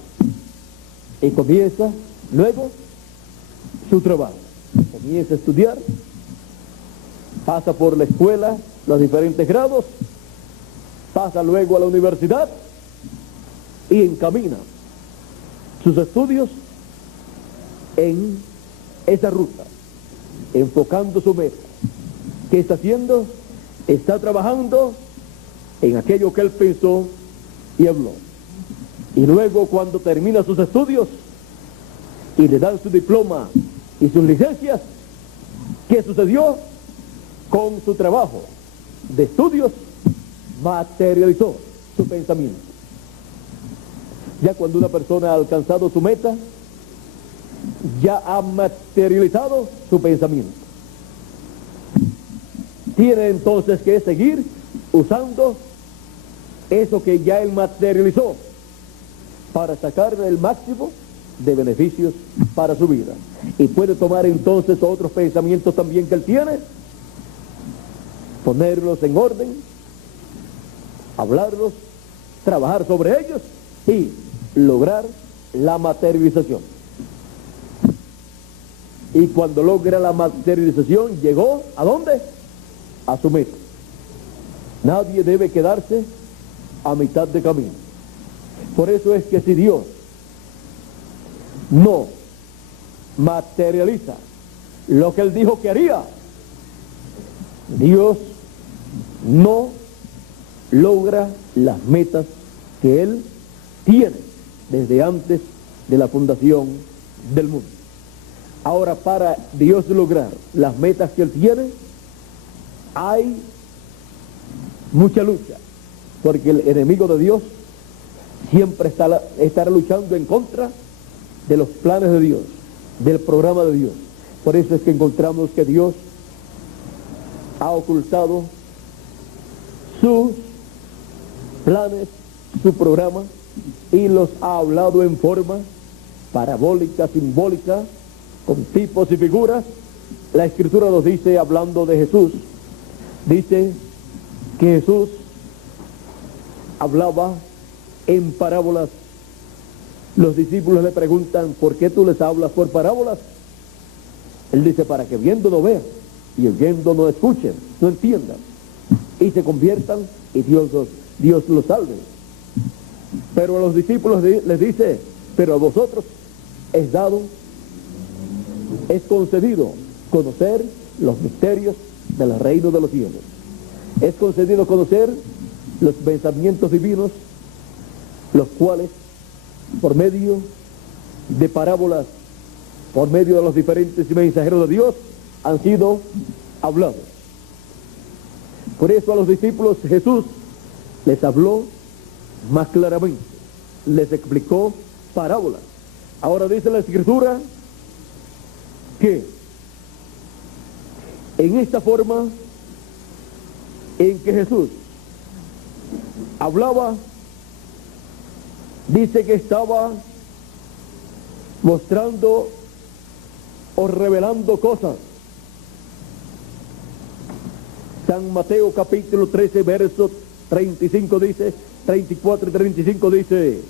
y comienza luego su trabajo, comienza a estudiar, pasa por la escuela, los diferentes grados, pasa luego a la universidad y encamina sus estudios en esa ruta, enfocando su meta. ¿Qué está haciendo? Está trabajando en aquello que él pensó y habló. Y luego, cuando termina sus estudios y le dan su diploma y sus licencias, ¿qué sucedió? Con su trabajo de estudios materializó su pensamiento. Ya cuando una persona ha alcanzado su meta, ya ha materializado su pensamiento. Tiene entonces que seguir usando eso que ya él materializó para sacar el máximo de beneficios para su vida. Y puede tomar entonces otros pensamientos también que él tiene, ponerlos en orden, hablarlos, trabajar sobre ellos y lograr la materialización. Y cuando logra la materialización, llegó ¿a dónde? A su meta. Nadie debe quedarse a mitad de camino. Por eso es que si Dios no materializa lo que él dijo que haría, Dios no logra las metas que él tiene desde antes de la fundación del mundo. Ahora, para Dios lograr las metas que él tiene, hay mucha lucha, porque el enemigo de Dios siempre estará luchando en contra de los planes de Dios, del programa de Dios. Por eso es que encontramos que Dios ha ocultado sus planes, su programa, y los ha hablado en forma parabólica, simbólica, con tipos y figuras. La Escritura nos dice, hablando de Jesús, dice que Jesús hablaba en parábolas. Los discípulos le preguntan, ¿por qué tú les hablas por parábolas? Él dice, para que viendo no vean y oyendo no escuchen, no entiendan y se conviertan y Dios los salve. Pero a los discípulos les dice, pero a vosotros es dado, es concedido conocer los misterios del reino de los cielos. Es concedido conocer los pensamientos divinos, los cuales por medio de parábolas, por medio de los diferentes mensajeros de Dios, han sido hablados. Por eso a los discípulos Jesús les habló más claramente, les explicó parábolas. Ahora dice la Escritura que en esta forma en que Jesús hablaba, dice que estaba mostrando o revelando cosas. San Mateo capítulo 13 verso 35 dice, 34 y 35 dice,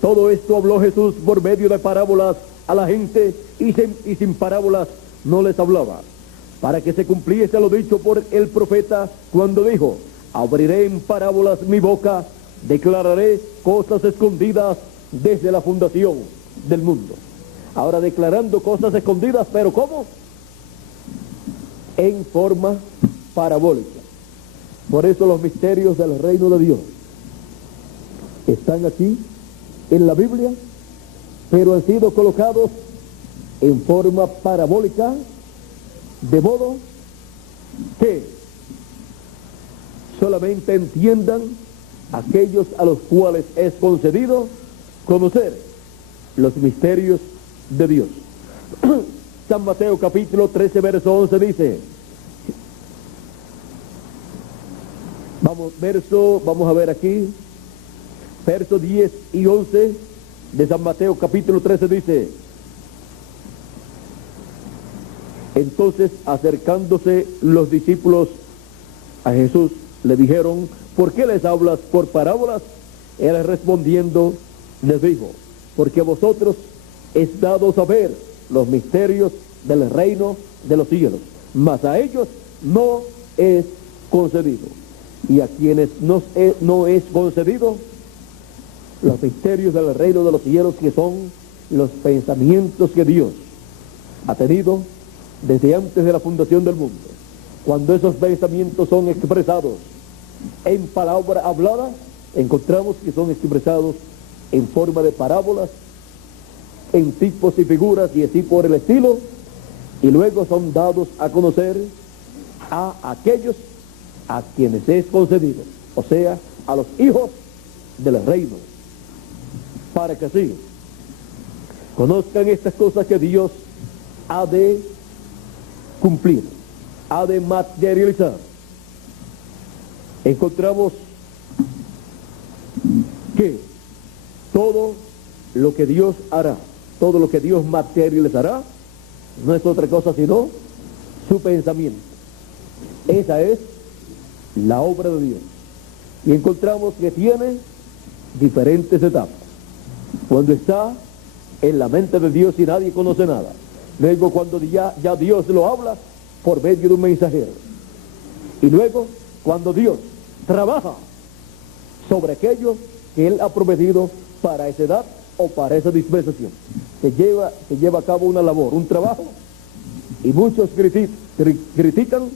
todo esto habló Jesús por medio de parábolas a la gente y sin parábolas no les hablaba, para que se cumpliese lo dicho por el profeta cuando dijo, abriré en parábolas mi boca, declararé cosas escondidas desde la fundación del mundo. Ahora declarando cosas escondidas, pero ¿cómo? En forma parabólica. Por eso los misterios del reino de Dios están aquí en la Biblia, pero han sido colocados en forma parabólica, de modo que solamente entiendan aquellos a los cuales es concedido conocer los misterios de Dios. San Mateo capítulo 13 verso 11 dice, vamos a ver aquí, versos 10 y 11 de San Mateo capítulo 13 dice, entonces acercándose los discípulos a Jesús le dijeron, ¿por qué les hablas por parábolas? Él respondiendo les dijo, porque a vosotros es dado saber los misterios del reino de los cielos, mas a ellos no es concedido. Y a quienes no es concedido los misterios del reino de los cielos, que son los pensamientos que Dios ha tenido desde antes de la fundación del mundo. Cuando esos pensamientos son expresados en palabra hablada, encontramos que son expresados en forma de parábolas, en tipos y figuras y así por el estilo, y luego son dados a conocer a aquellos a quienes es concedido, o sea, a los hijos del reino, para que así conozcan estas cosas que Dios ha de cumplir, ha de materializar. Encontramos que todo lo que Dios hará, todo lo que Dios materializará, no es otra cosa sino su pensamiento. Esa es la obra de Dios. Y encontramos que tiene diferentes etapas. Cuando está en la mente de Dios y nadie conoce nada. Luego cuando ya Dios lo habla por medio de un mensajero. Y luego cuando Dios trabaja sobre aquello que Él ha prometido para esa edad o para esa dispensación. Se lleva a cabo una labor, un trabajo, y muchos critican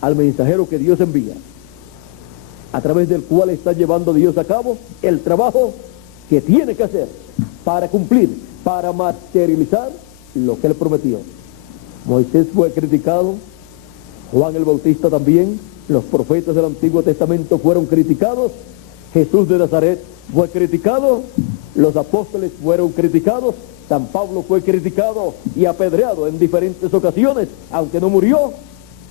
al mensajero que Dios envía, a través del cual está llevando Dios a cabo el trabajo que tiene que hacer para cumplir, para materializar lo que Él prometió. Moisés fue criticado, Juan el Bautista también, los profetas del Antiguo Testamento fueron criticados, Jesús de Nazaret fue criticado, los apóstoles fueron criticados, San Pablo fue criticado y apedreado en diferentes ocasiones, aunque no murió,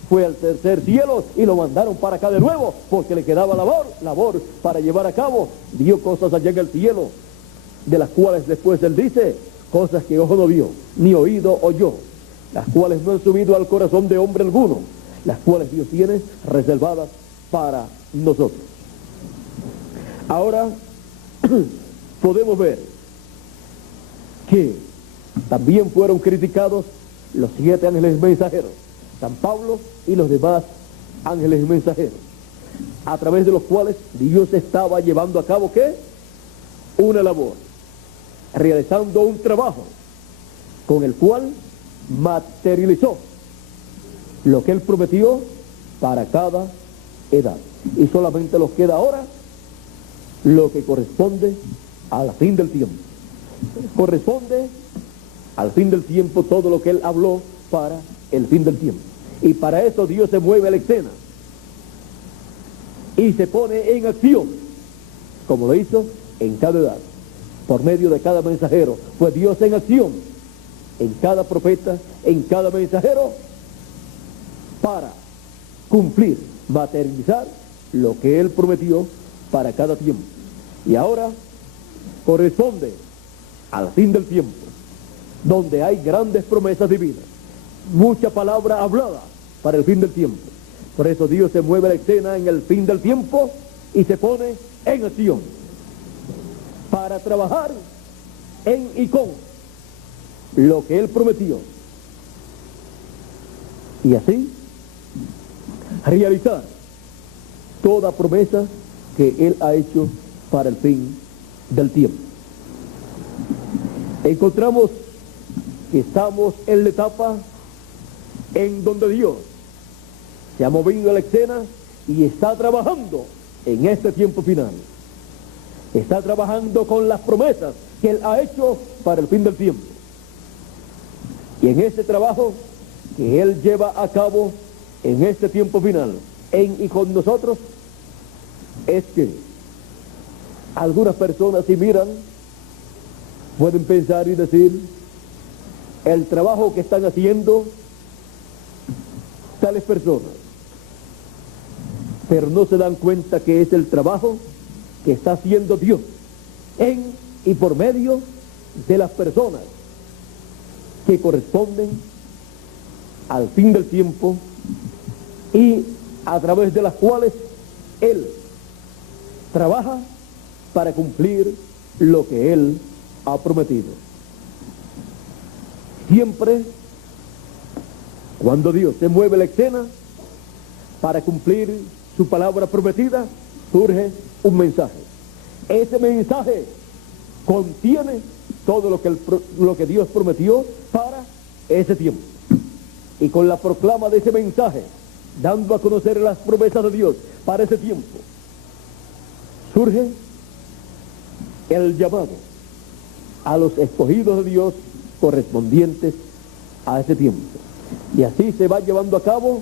fue al tercer cielo y lo mandaron para acá de nuevo, porque le quedaba labor para llevar a cabo, dio cosas allá en el cielo, de las cuales después Él dice, cosas que ojo no vio, ni oído oyó, las cuales no han subido al corazón de hombre alguno, las cuales Dios tiene reservadas para nosotros. Ahora podemos ver que también fueron criticados los 7 ángeles mensajeros, San Pablo y los demás ángeles mensajeros, a través de los cuales Dios estaba llevando a cabo ¿qué? Una labor, realizando un trabajo con el cual materializó lo que Él prometió para cada edad. Y solamente nos queda ahora lo que corresponde al fin del tiempo. Corresponde al fin del tiempo todo lo que Él habló para el fin del tiempo. Y para eso Dios se mueve a la escena y se pone en acción, como lo hizo en cada edad, por medio de cada mensajero. Pues Dios en acción, en cada profeta, en cada mensajero, para cumplir, materializar lo que Él prometió para cada tiempo. Y ahora corresponde al fin del tiempo, donde hay grandes promesas divinas, mucha palabra hablada para el fin del tiempo. Por eso Dios se mueve a la escena en el fin del tiempo y se pone en acción para trabajar en y con lo que Él prometió, y así realizar toda promesa que Él ha hecho para el fin del tiempo. Encontramos que estamos en la etapa en donde Dios se ha movido a la escena y está trabajando en este tiempo final. Está trabajando con las promesas que Él ha hecho para el fin del tiempo. Y en ese trabajo que Él lleva a cabo en este tiempo final, en y con nosotros, es que algunas personas, si miran, pueden pensar y decir, el trabajo que están haciendo tales personas, pero no se dan cuenta que es el trabajo que está haciendo Dios en y por medio de las personas que corresponden al fin del tiempo y a través de las cuales Él trabaja para cumplir lo que Él ha prometido. Siempre cuando Dios se mueve la escena para cumplir su palabra prometida, surge un mensaje. Ese mensaje contiene todo lo que Dios prometió para ese tiempo. Y con la proclama de ese mensaje dando a conocer las promesas de Dios para ese tiempo, surge el llamado a los escogidos de Dios correspondientes a ese tiempo. Y así se va llevando a cabo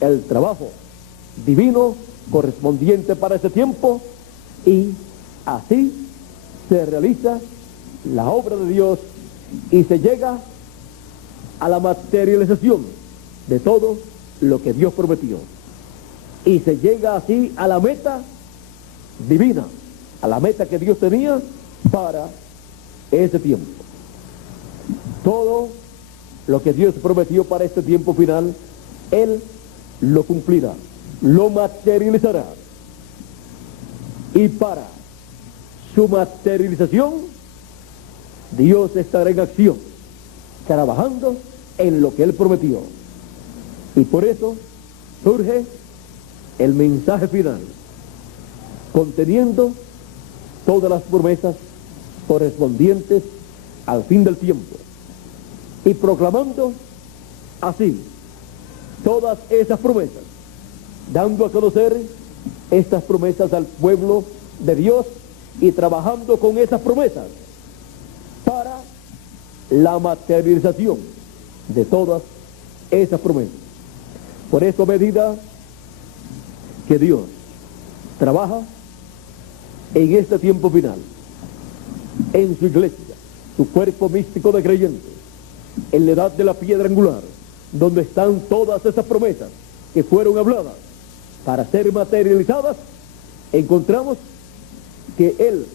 el trabajo divino correspondiente para ese tiempo, y así se realiza la obra de Dios y se llega a la materialización de todo lo que Dios prometió. Y se llega así a la meta divina, a la meta que Dios tenía para ese tiempo. Todo lo que Dios prometió para este tiempo final, Él lo cumplirá, lo materializará. Y para su materialización, Dios estará en acción, trabajando en lo que Él prometió. Y por eso surge el mensaje final, conteniendo todas las promesas correspondientes al fin del tiempo, y proclamando así todas esas promesas, dando a conocer estas promesas al pueblo de Dios y trabajando con esas promesas para la materialización de todas esas promesas. Por eso, a medida que Dios trabaja en este tiempo final, en su iglesia, su cuerpo místico de creyentes, en la edad de la piedra angular, donde están todas esas promesas que fueron habladas para ser materializadas, encontramos que Él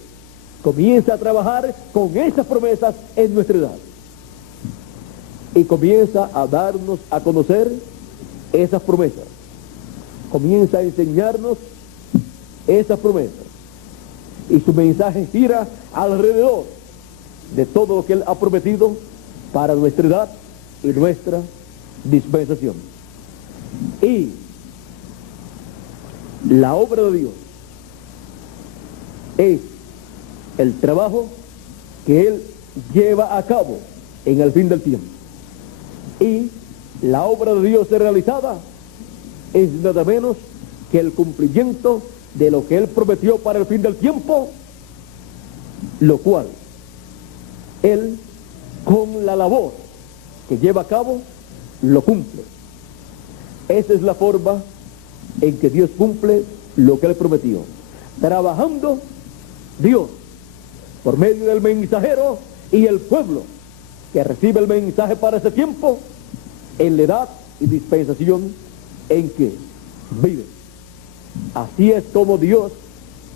comienza a trabajar con esas promesas en nuestra edad y comienza a darnos a conocer esas promesas, comienza a enseñarnos esas promesas, y su mensaje gira alrededor de todo lo que Él ha prometido para nuestra edad y nuestra dispensación. Y la obra de Dios es el trabajo que Él lleva a cabo en el fin del tiempo. Y la obra de Dios realizada es nada menos que el cumplimiento de lo que Él prometió para el fin del tiempo, lo cual Él, con la labor que lleva a cabo, lo cumple. Esa es la forma en que Dios cumple lo que Él prometió, trabajando Dios por medio del mensajero y el pueblo que recibe el mensaje para ese tiempo, en la edad y dispensación en que vive. Así es como Dios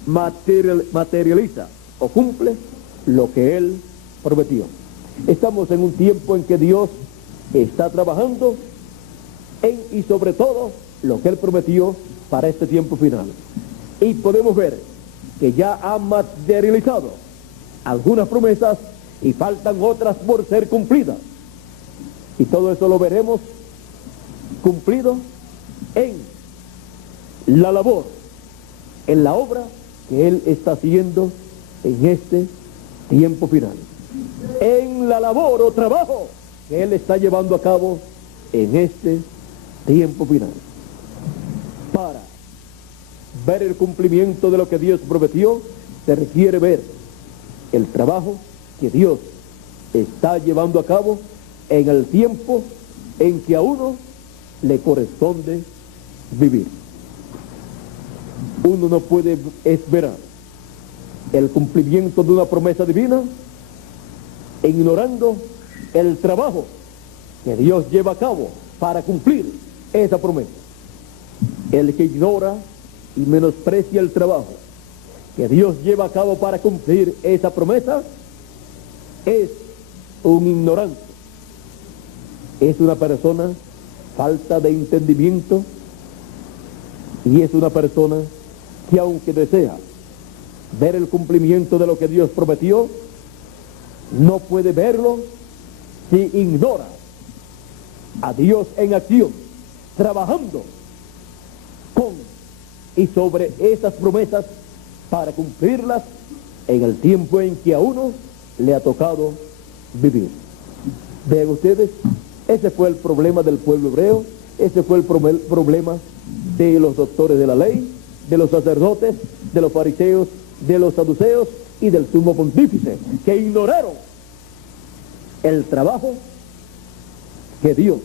materializa o cumple lo que Él prometió. Estamos en un tiempo en que Dios está trabajando en y sobre todo lo que Él prometió para este tiempo final. Y podemos ver que ya ha materializado algunas promesas y faltan otras por ser cumplidas. Y todo eso lo veremos cumplido en la labor, en la obra que Él está haciendo en este tiempo final. En la labor o trabajo que Él está llevando a cabo en este tiempo final. Para ver el cumplimiento de lo que Dios prometió, se requiere ver el trabajo que Dios está llevando a cabo en el tiempo en que a uno le corresponde vivir. Uno no puede esperar el cumplimiento de una promesa divina ignorando el trabajo que Dios lleva a cabo para cumplir esa promesa. El que ignora y menosprecia el trabajo que Dios lleva a cabo para cumplir esa promesa es un ignorante, es una persona falta de entendimiento, y es una persona que, aunque desea ver el cumplimiento de lo que Dios prometió, no puede verlo si ignora a Dios en acción, trabajando con y sobre esas promesas para cumplirlas en el tiempo en que a uno le ha tocado vivir. Vean ustedes, ese fue el problema del pueblo hebreo Ese fue el problema de los doctores de la ley, de los sacerdotes, de los fariseos, de los saduceos y del sumo pontífice, que ignoraron el trabajo que Dios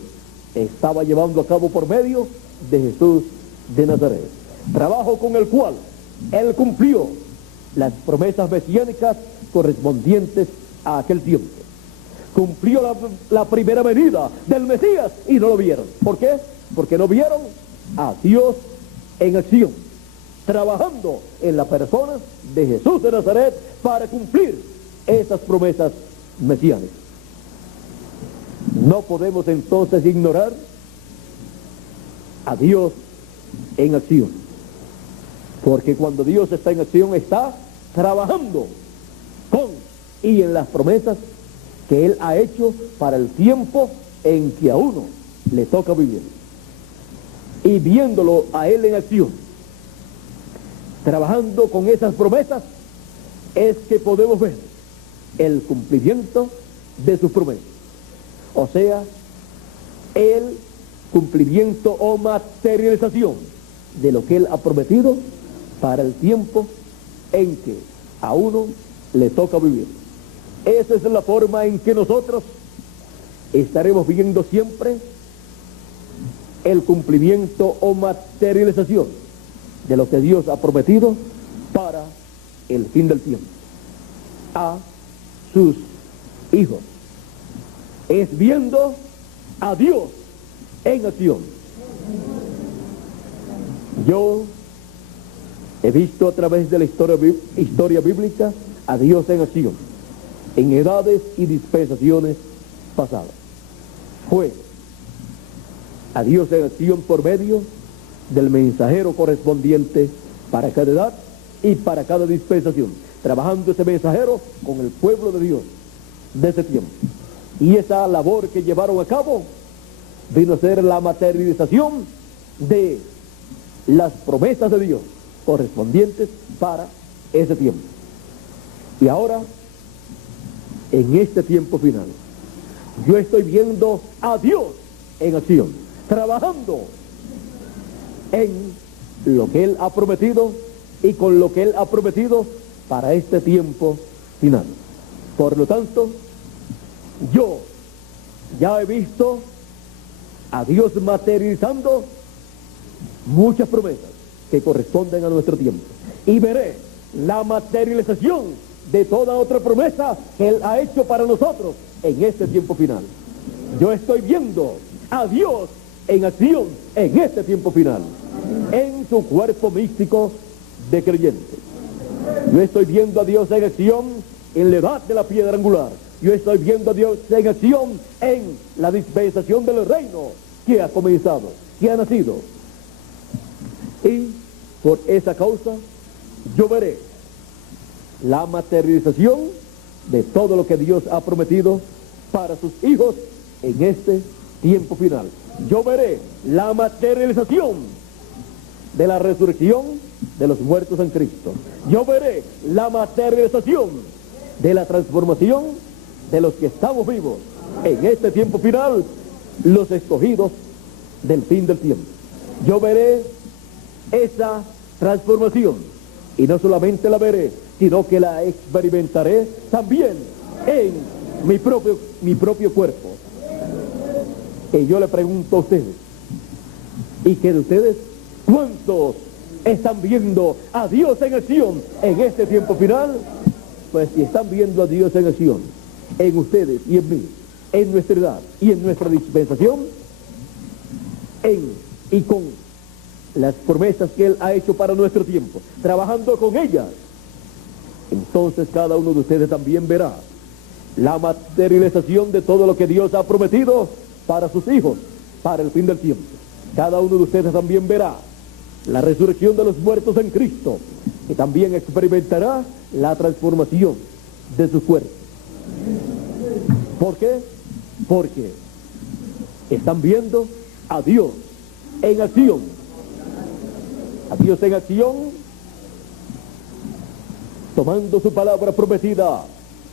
estaba llevando a cabo por medio de Jesús de Nazaret. Trabajo con el cual Él cumplió las promesas mesiánicas correspondientes a aquel tiempo. Cumplió la primera venida del Mesías y no lo vieron. ¿Por qué? Porque no vieron a Dios en acción, trabajando en la persona de Jesús de Nazaret para cumplir esas promesas mesiánicas. No podemos entonces ignorar a Dios en acción, porque cuando Dios está en acción, está trabajando con y en las promesas que Él ha hecho para el tiempo en que a uno le toca vivir. Y viéndolo a Él en acción, trabajando con esas promesas, es que podemos ver el cumplimiento de sus promesas. O sea, el cumplimiento o materialización de lo que Él ha prometido para el tiempo en que a uno le toca vivir. Esa es la forma en que nosotros estaremos viendo siempre el cumplimiento o materialización de lo que Dios ha prometido para el fin del tiempo a sus hijos. Es viendo a Dios en acción. Yo he visto a través de la historia bíblica a Dios en acción, en edades y dispensaciones pasadas. Fue a Dios en acción por medio del mensajero correspondiente para cada edad y para cada dispensación, trabajando ese mensajero con el pueblo de Dios de ese tiempo. Y esa labor que llevaron a cabo vino a ser la materialización de las promesas de Dios correspondientes para ese tiempo. Y ahora, en este tiempo final, yo estoy viendo a Dios en acción, trabajando en lo que Él ha prometido y con lo que Él ha prometido para este tiempo final. Por lo tanto, yo ya he visto a Dios materializando muchas promesas que corresponden a nuestro tiempo, y veré la materialización de toda otra promesa que Él ha hecho para nosotros en este tiempo final. Yo estoy viendo a Dios en acción en este tiempo final, en su cuerpo místico de creyentes. Yo estoy viendo a Dios en acción en la edad de la piedra angular. Yo estoy viendo a Dios en acción en la dispensación del reino que ha comenzado, que ha nacido. Y por esa causa yo veré la materialización de todo lo que Dios ha prometido para sus hijos en este tiempo final. Yo veré la materialización de la resurrección de los muertos en Cristo. Yo veré la materialización de la transformación de los que estamos vivos en este tiempo final, los escogidos del fin del tiempo. Yo veré esa transformación, y no solamente la veré, sino que la experimentaré también en mi propio cuerpo. Y yo le pregunto a ustedes, ¿y que de ustedes cuántos están viendo a Dios en acción en este tiempo final? Pues si están viendo a Dios en acción en ustedes y en mí, en nuestra edad y en nuestra dispensación, y con las promesas que Él ha hecho para nuestro tiempo, trabajando con ellas, entonces cada uno de ustedes también verá la materialización de todo lo que Dios ha prometido para sus hijos, para el fin del tiempo. Cada uno de ustedes también verá la resurrección de los muertos en Cristo, y también experimentará la transformación de su cuerpo. ¿Por qué? Porque están viendo a Dios en acción. A Dios en acción, tomando su palabra prometida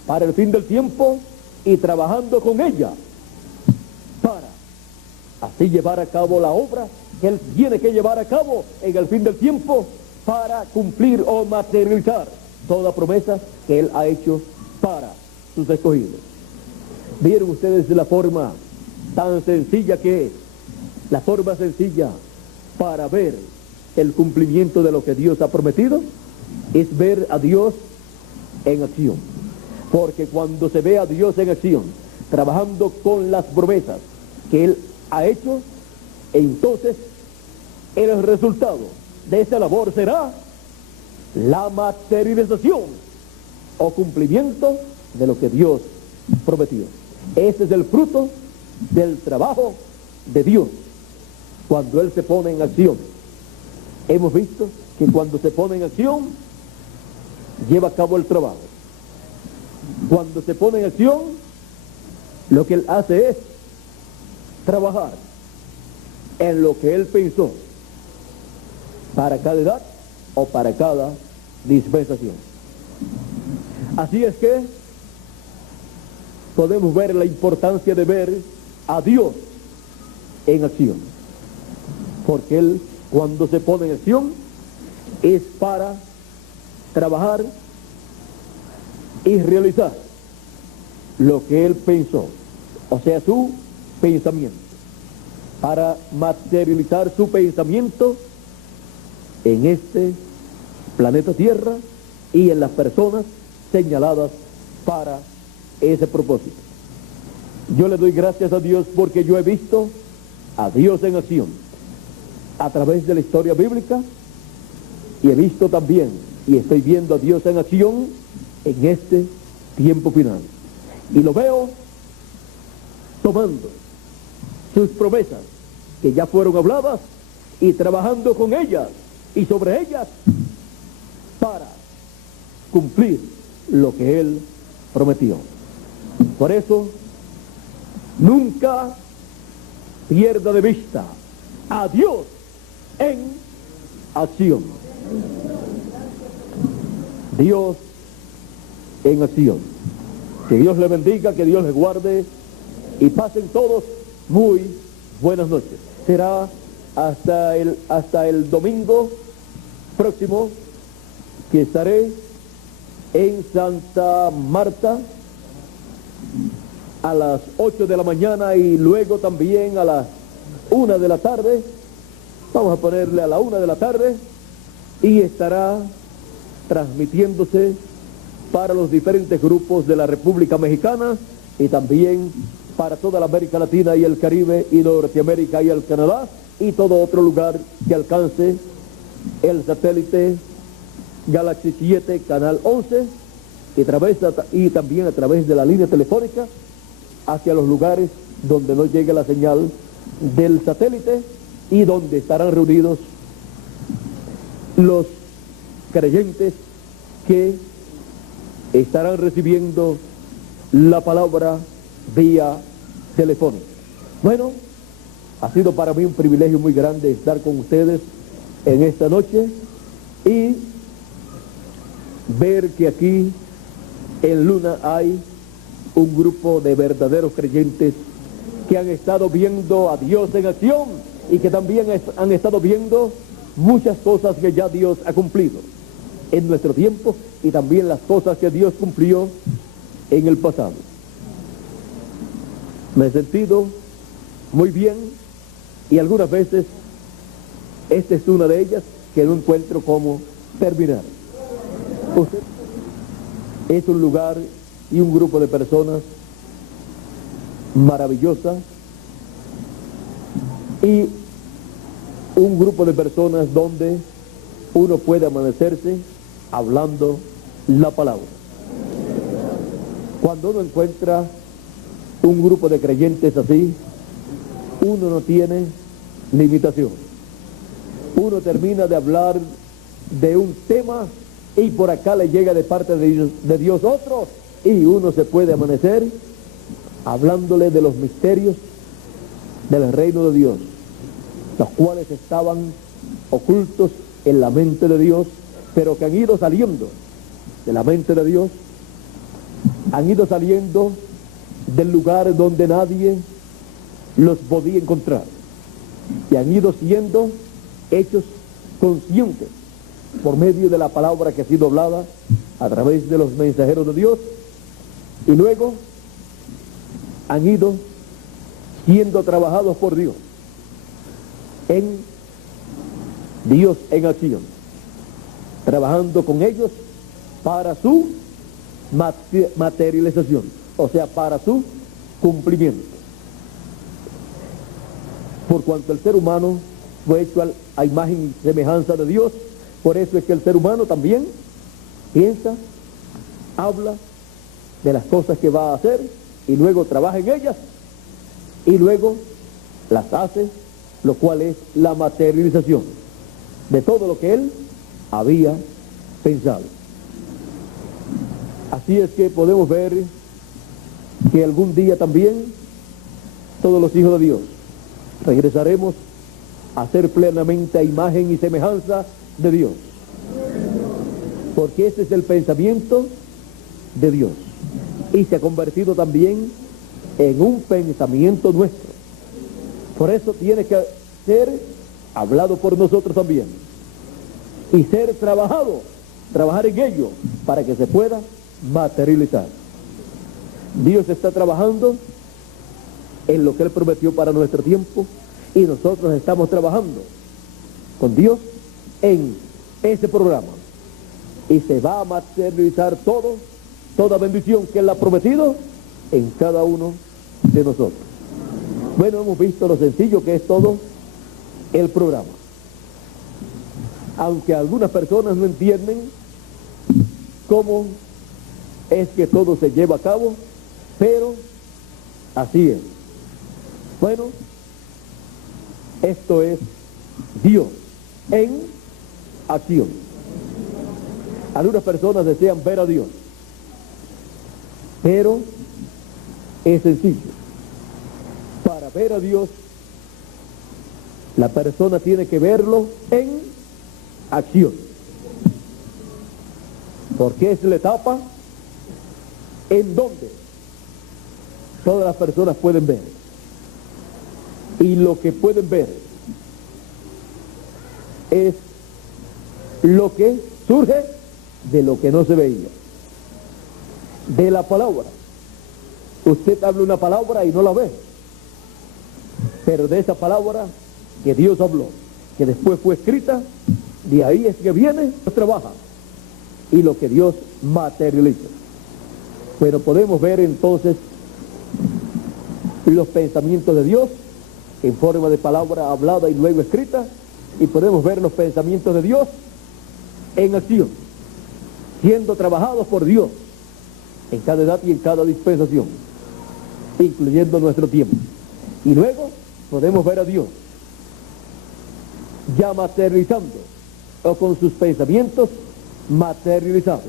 para el fin del tiempo y trabajando con ella para así llevar a cabo la obra que Él tiene que llevar a cabo en el fin del tiempo para cumplir o materializar toda promesa que Él ha hecho para sus escogidos. ¿Vieron ustedes la forma tan sencilla que es? La forma sencilla para ver el cumplimiento de lo que Dios ha prometido es ver a Dios en acción. Porque cuando se ve a Dios en acción, trabajando con las promesas que Él ha hecho, entonces el resultado de esa labor será la materialización o cumplimiento de lo que Dios prometió. Ese es el fruto del trabajo de Dios cuando Él se pone en acción. Hemos visto que cuando se pone en acción, lleva a cabo el trabajo. Cuando se pone en acción, lo que Él hace es trabajar en lo que Él pensó para cada edad o para cada dispensación. Así es que podemos ver la importancia de ver a Dios en acción, porque Él, cuando se pone en acción, es para trabajar y realizar lo que Él pensó, o sea, su pensamiento, para materializar su pensamiento en este planeta Tierra y en las personas señaladas para ese propósito. Yo le doy gracias a Dios porque yo he visto a Dios en acción a través de la historia bíblica, y he visto también y estoy viendo a Dios en acción en este tiempo final, y lo veo tomando sus promesas que ya fueron habladas y trabajando con ellas y sobre ellas para cumplir lo que Él prometió. Por eso, nunca pierda de vista a Dios en acción. Dios en acción. Que Dios le bendiga, que Dios le guarde y pasen todos muy buenas noches. Será hasta el domingo próximo que estaré en Santa Marta a las 8 de la mañana y luego también a las 1 de la tarde. Vamos a ponerle a la 1 de la tarde, y estará transmitiéndose para los diferentes grupos de la República Mexicana y también para toda la América Latina y el Caribe y Norteamérica y el Canadá y todo otro lugar que alcance el satélite Galaxy 7 Canal 11 y también a través de la línea telefónica hacia los lugares donde no llegue la señal del satélite y donde estarán reunidos los creyentes que estarán recibiendo la palabra vía telefónica. Bueno, ha sido para mí un privilegio muy grande estar con ustedes en esta noche y ver que aquí en Luna hay un grupo de verdaderos creyentes que han estado viendo a Dios en acción y que también han estado viendo muchas cosas que ya Dios ha cumplido en nuestro tiempo y también las cosas que Dios cumplió en el pasado. Me he sentido muy bien y algunas veces esta es una de ellas que no encuentro cómo terminar. Usted es un lugar y un grupo de personas maravillosas y un grupo de personas donde uno puede amanecerse hablando la palabra. Cuando uno encuentra un grupo de creyentes así, uno no tiene limitación. Uno termina de hablar de un tema y por acá le llega de parte de Dios otro, y uno se puede amanecer hablándole de los misterios del reino de Dios, los cuales estaban ocultos en la mente de Dios, pero que han ido saliendo de la mente de Dios, han ido saliendo del lugar donde nadie los podía encontrar. y han ido siendo hechos conscientes por medio de la palabra que ha sido hablada a través de los mensajeros de Dios, y luego han ido siendo trabajados por Dios en acción, trabajando con ellos para su materialización, o sea, para su cumplimiento. Por cuanto el ser humano fue hecho a imagen y semejanza de Dios, por eso es que el ser humano también piensa, habla de las cosas que va a hacer y luego trabaja en ellas y luego las hace, lo cual es la materialización de todo lo que él había pensado. Así es que podemos ver que algún día también todos los hijos de Dios regresaremos a ser plenamente a imagen y semejanza de Dios, porque ese es el pensamiento de Dios y se ha convertido también en un pensamiento nuestro. Por eso tiene que ser hablado por nosotros también y ser trabajar en ello para que se pueda materializar. Dios está trabajando en lo que Él prometió para nuestro tiempo y nosotros estamos trabajando con Dios en ese programa y se va a materializar toda bendición que Él ha prometido en cada uno de nosotros. Bueno, hemos visto lo sencillo que es todo el programa, aunque algunas personas no entienden cómo es que todo se lleva a cabo, pero así es. Bueno, esto es Dios en acción. Algunas personas desean ver a Dios, pero es sencillo. Para ver a Dios, la persona tiene que verlo en acción, porque es la etapa en donde todas las personas pueden ver, y lo que pueden ver es lo que surge de lo que no se veía, de la palabra. Usted habla una palabra y no la ve, pero de esa palabra que Dios habló, que después fue escrita, de ahí es que viene, trabaja, y lo que Dios materializa. Pero podemos ver entonces los pensamientos de Dios en forma de palabra hablada y luego escrita, y podemos ver los pensamientos de Dios en acción, siendo trabajados por Dios en cada edad y en cada dispensación, incluyendo nuestro tiempo. Y luego podemos ver a Dios ya materializando, o con sus pensamientos materializados,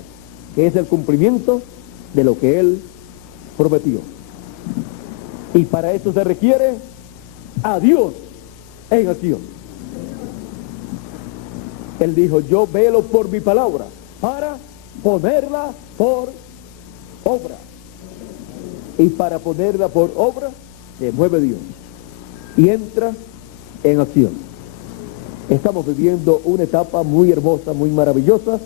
que es el cumplimiento de lo que Él prometió. Y para eso se requiere a Dios en acción. Él dijo, yo velo por mi palabra para ponerla por obra. Y para ponerla por obra se mueve Dios y entra en acción. Estamos viviendo una etapa muy hermosa, muy maravillosa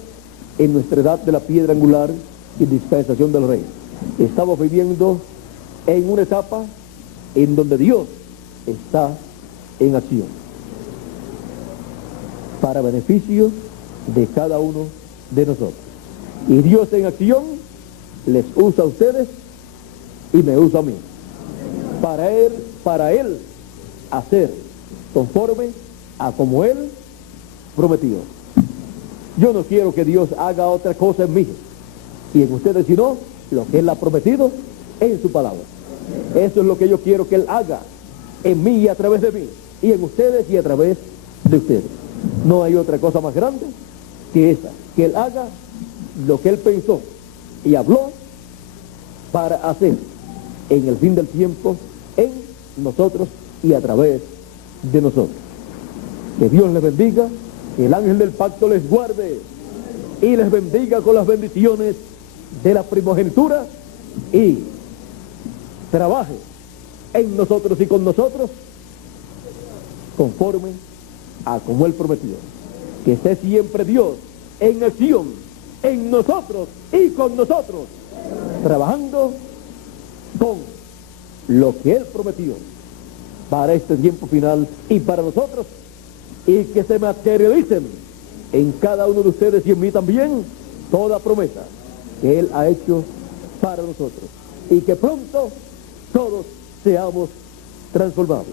en nuestra edad de la piedra angular y dispensación del Rey. Estamos viviendo en una etapa en donde Dios está en acción para beneficio de cada uno de nosotros. Y Dios en acción les usa a ustedes y me usa a mí para Él hacer conforme a como Él prometió. Yo no quiero que Dios haga otra cosa en mí y en ustedes, sino lo que Él ha prometido en su palabra. Eso es lo que yo quiero que Él haga en mí y a través de mí, y en ustedes y a través de ustedes. No hay otra cosa más grande que esa, que Él haga lo que Él pensó y habló para hacer en el fin del tiempo en nosotros y a través de nosotros. Que Dios les bendiga, que el ángel del pacto les guarde y les bendiga con las bendiciones de la primogenitura y trabaje en nosotros y con nosotros conforme a como Él prometió. Que esté siempre Dios en acción, en nosotros y con nosotros, trabajando con lo que Él prometió para este tiempo final y para nosotros, y que se materialicen en cada uno de ustedes y en mí también toda promesa que Él ha hecho para nosotros, y que pronto todos seamos transformados.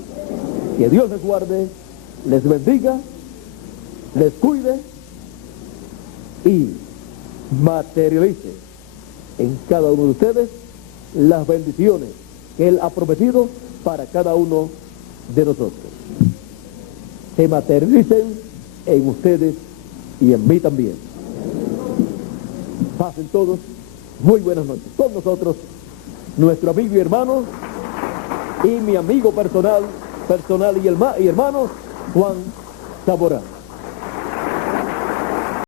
Que Dios les guarde, les bendiga, les cuide y materialice en cada uno de ustedes las bendiciones que Él ha prometido para cada uno de nosotros. Se materialicen en ustedes y en mí también. Pasen todos muy buenas noches. Con nosotros, nuestro amigo y hermano, y mi amigo personal y hermano, Juan Zamorano.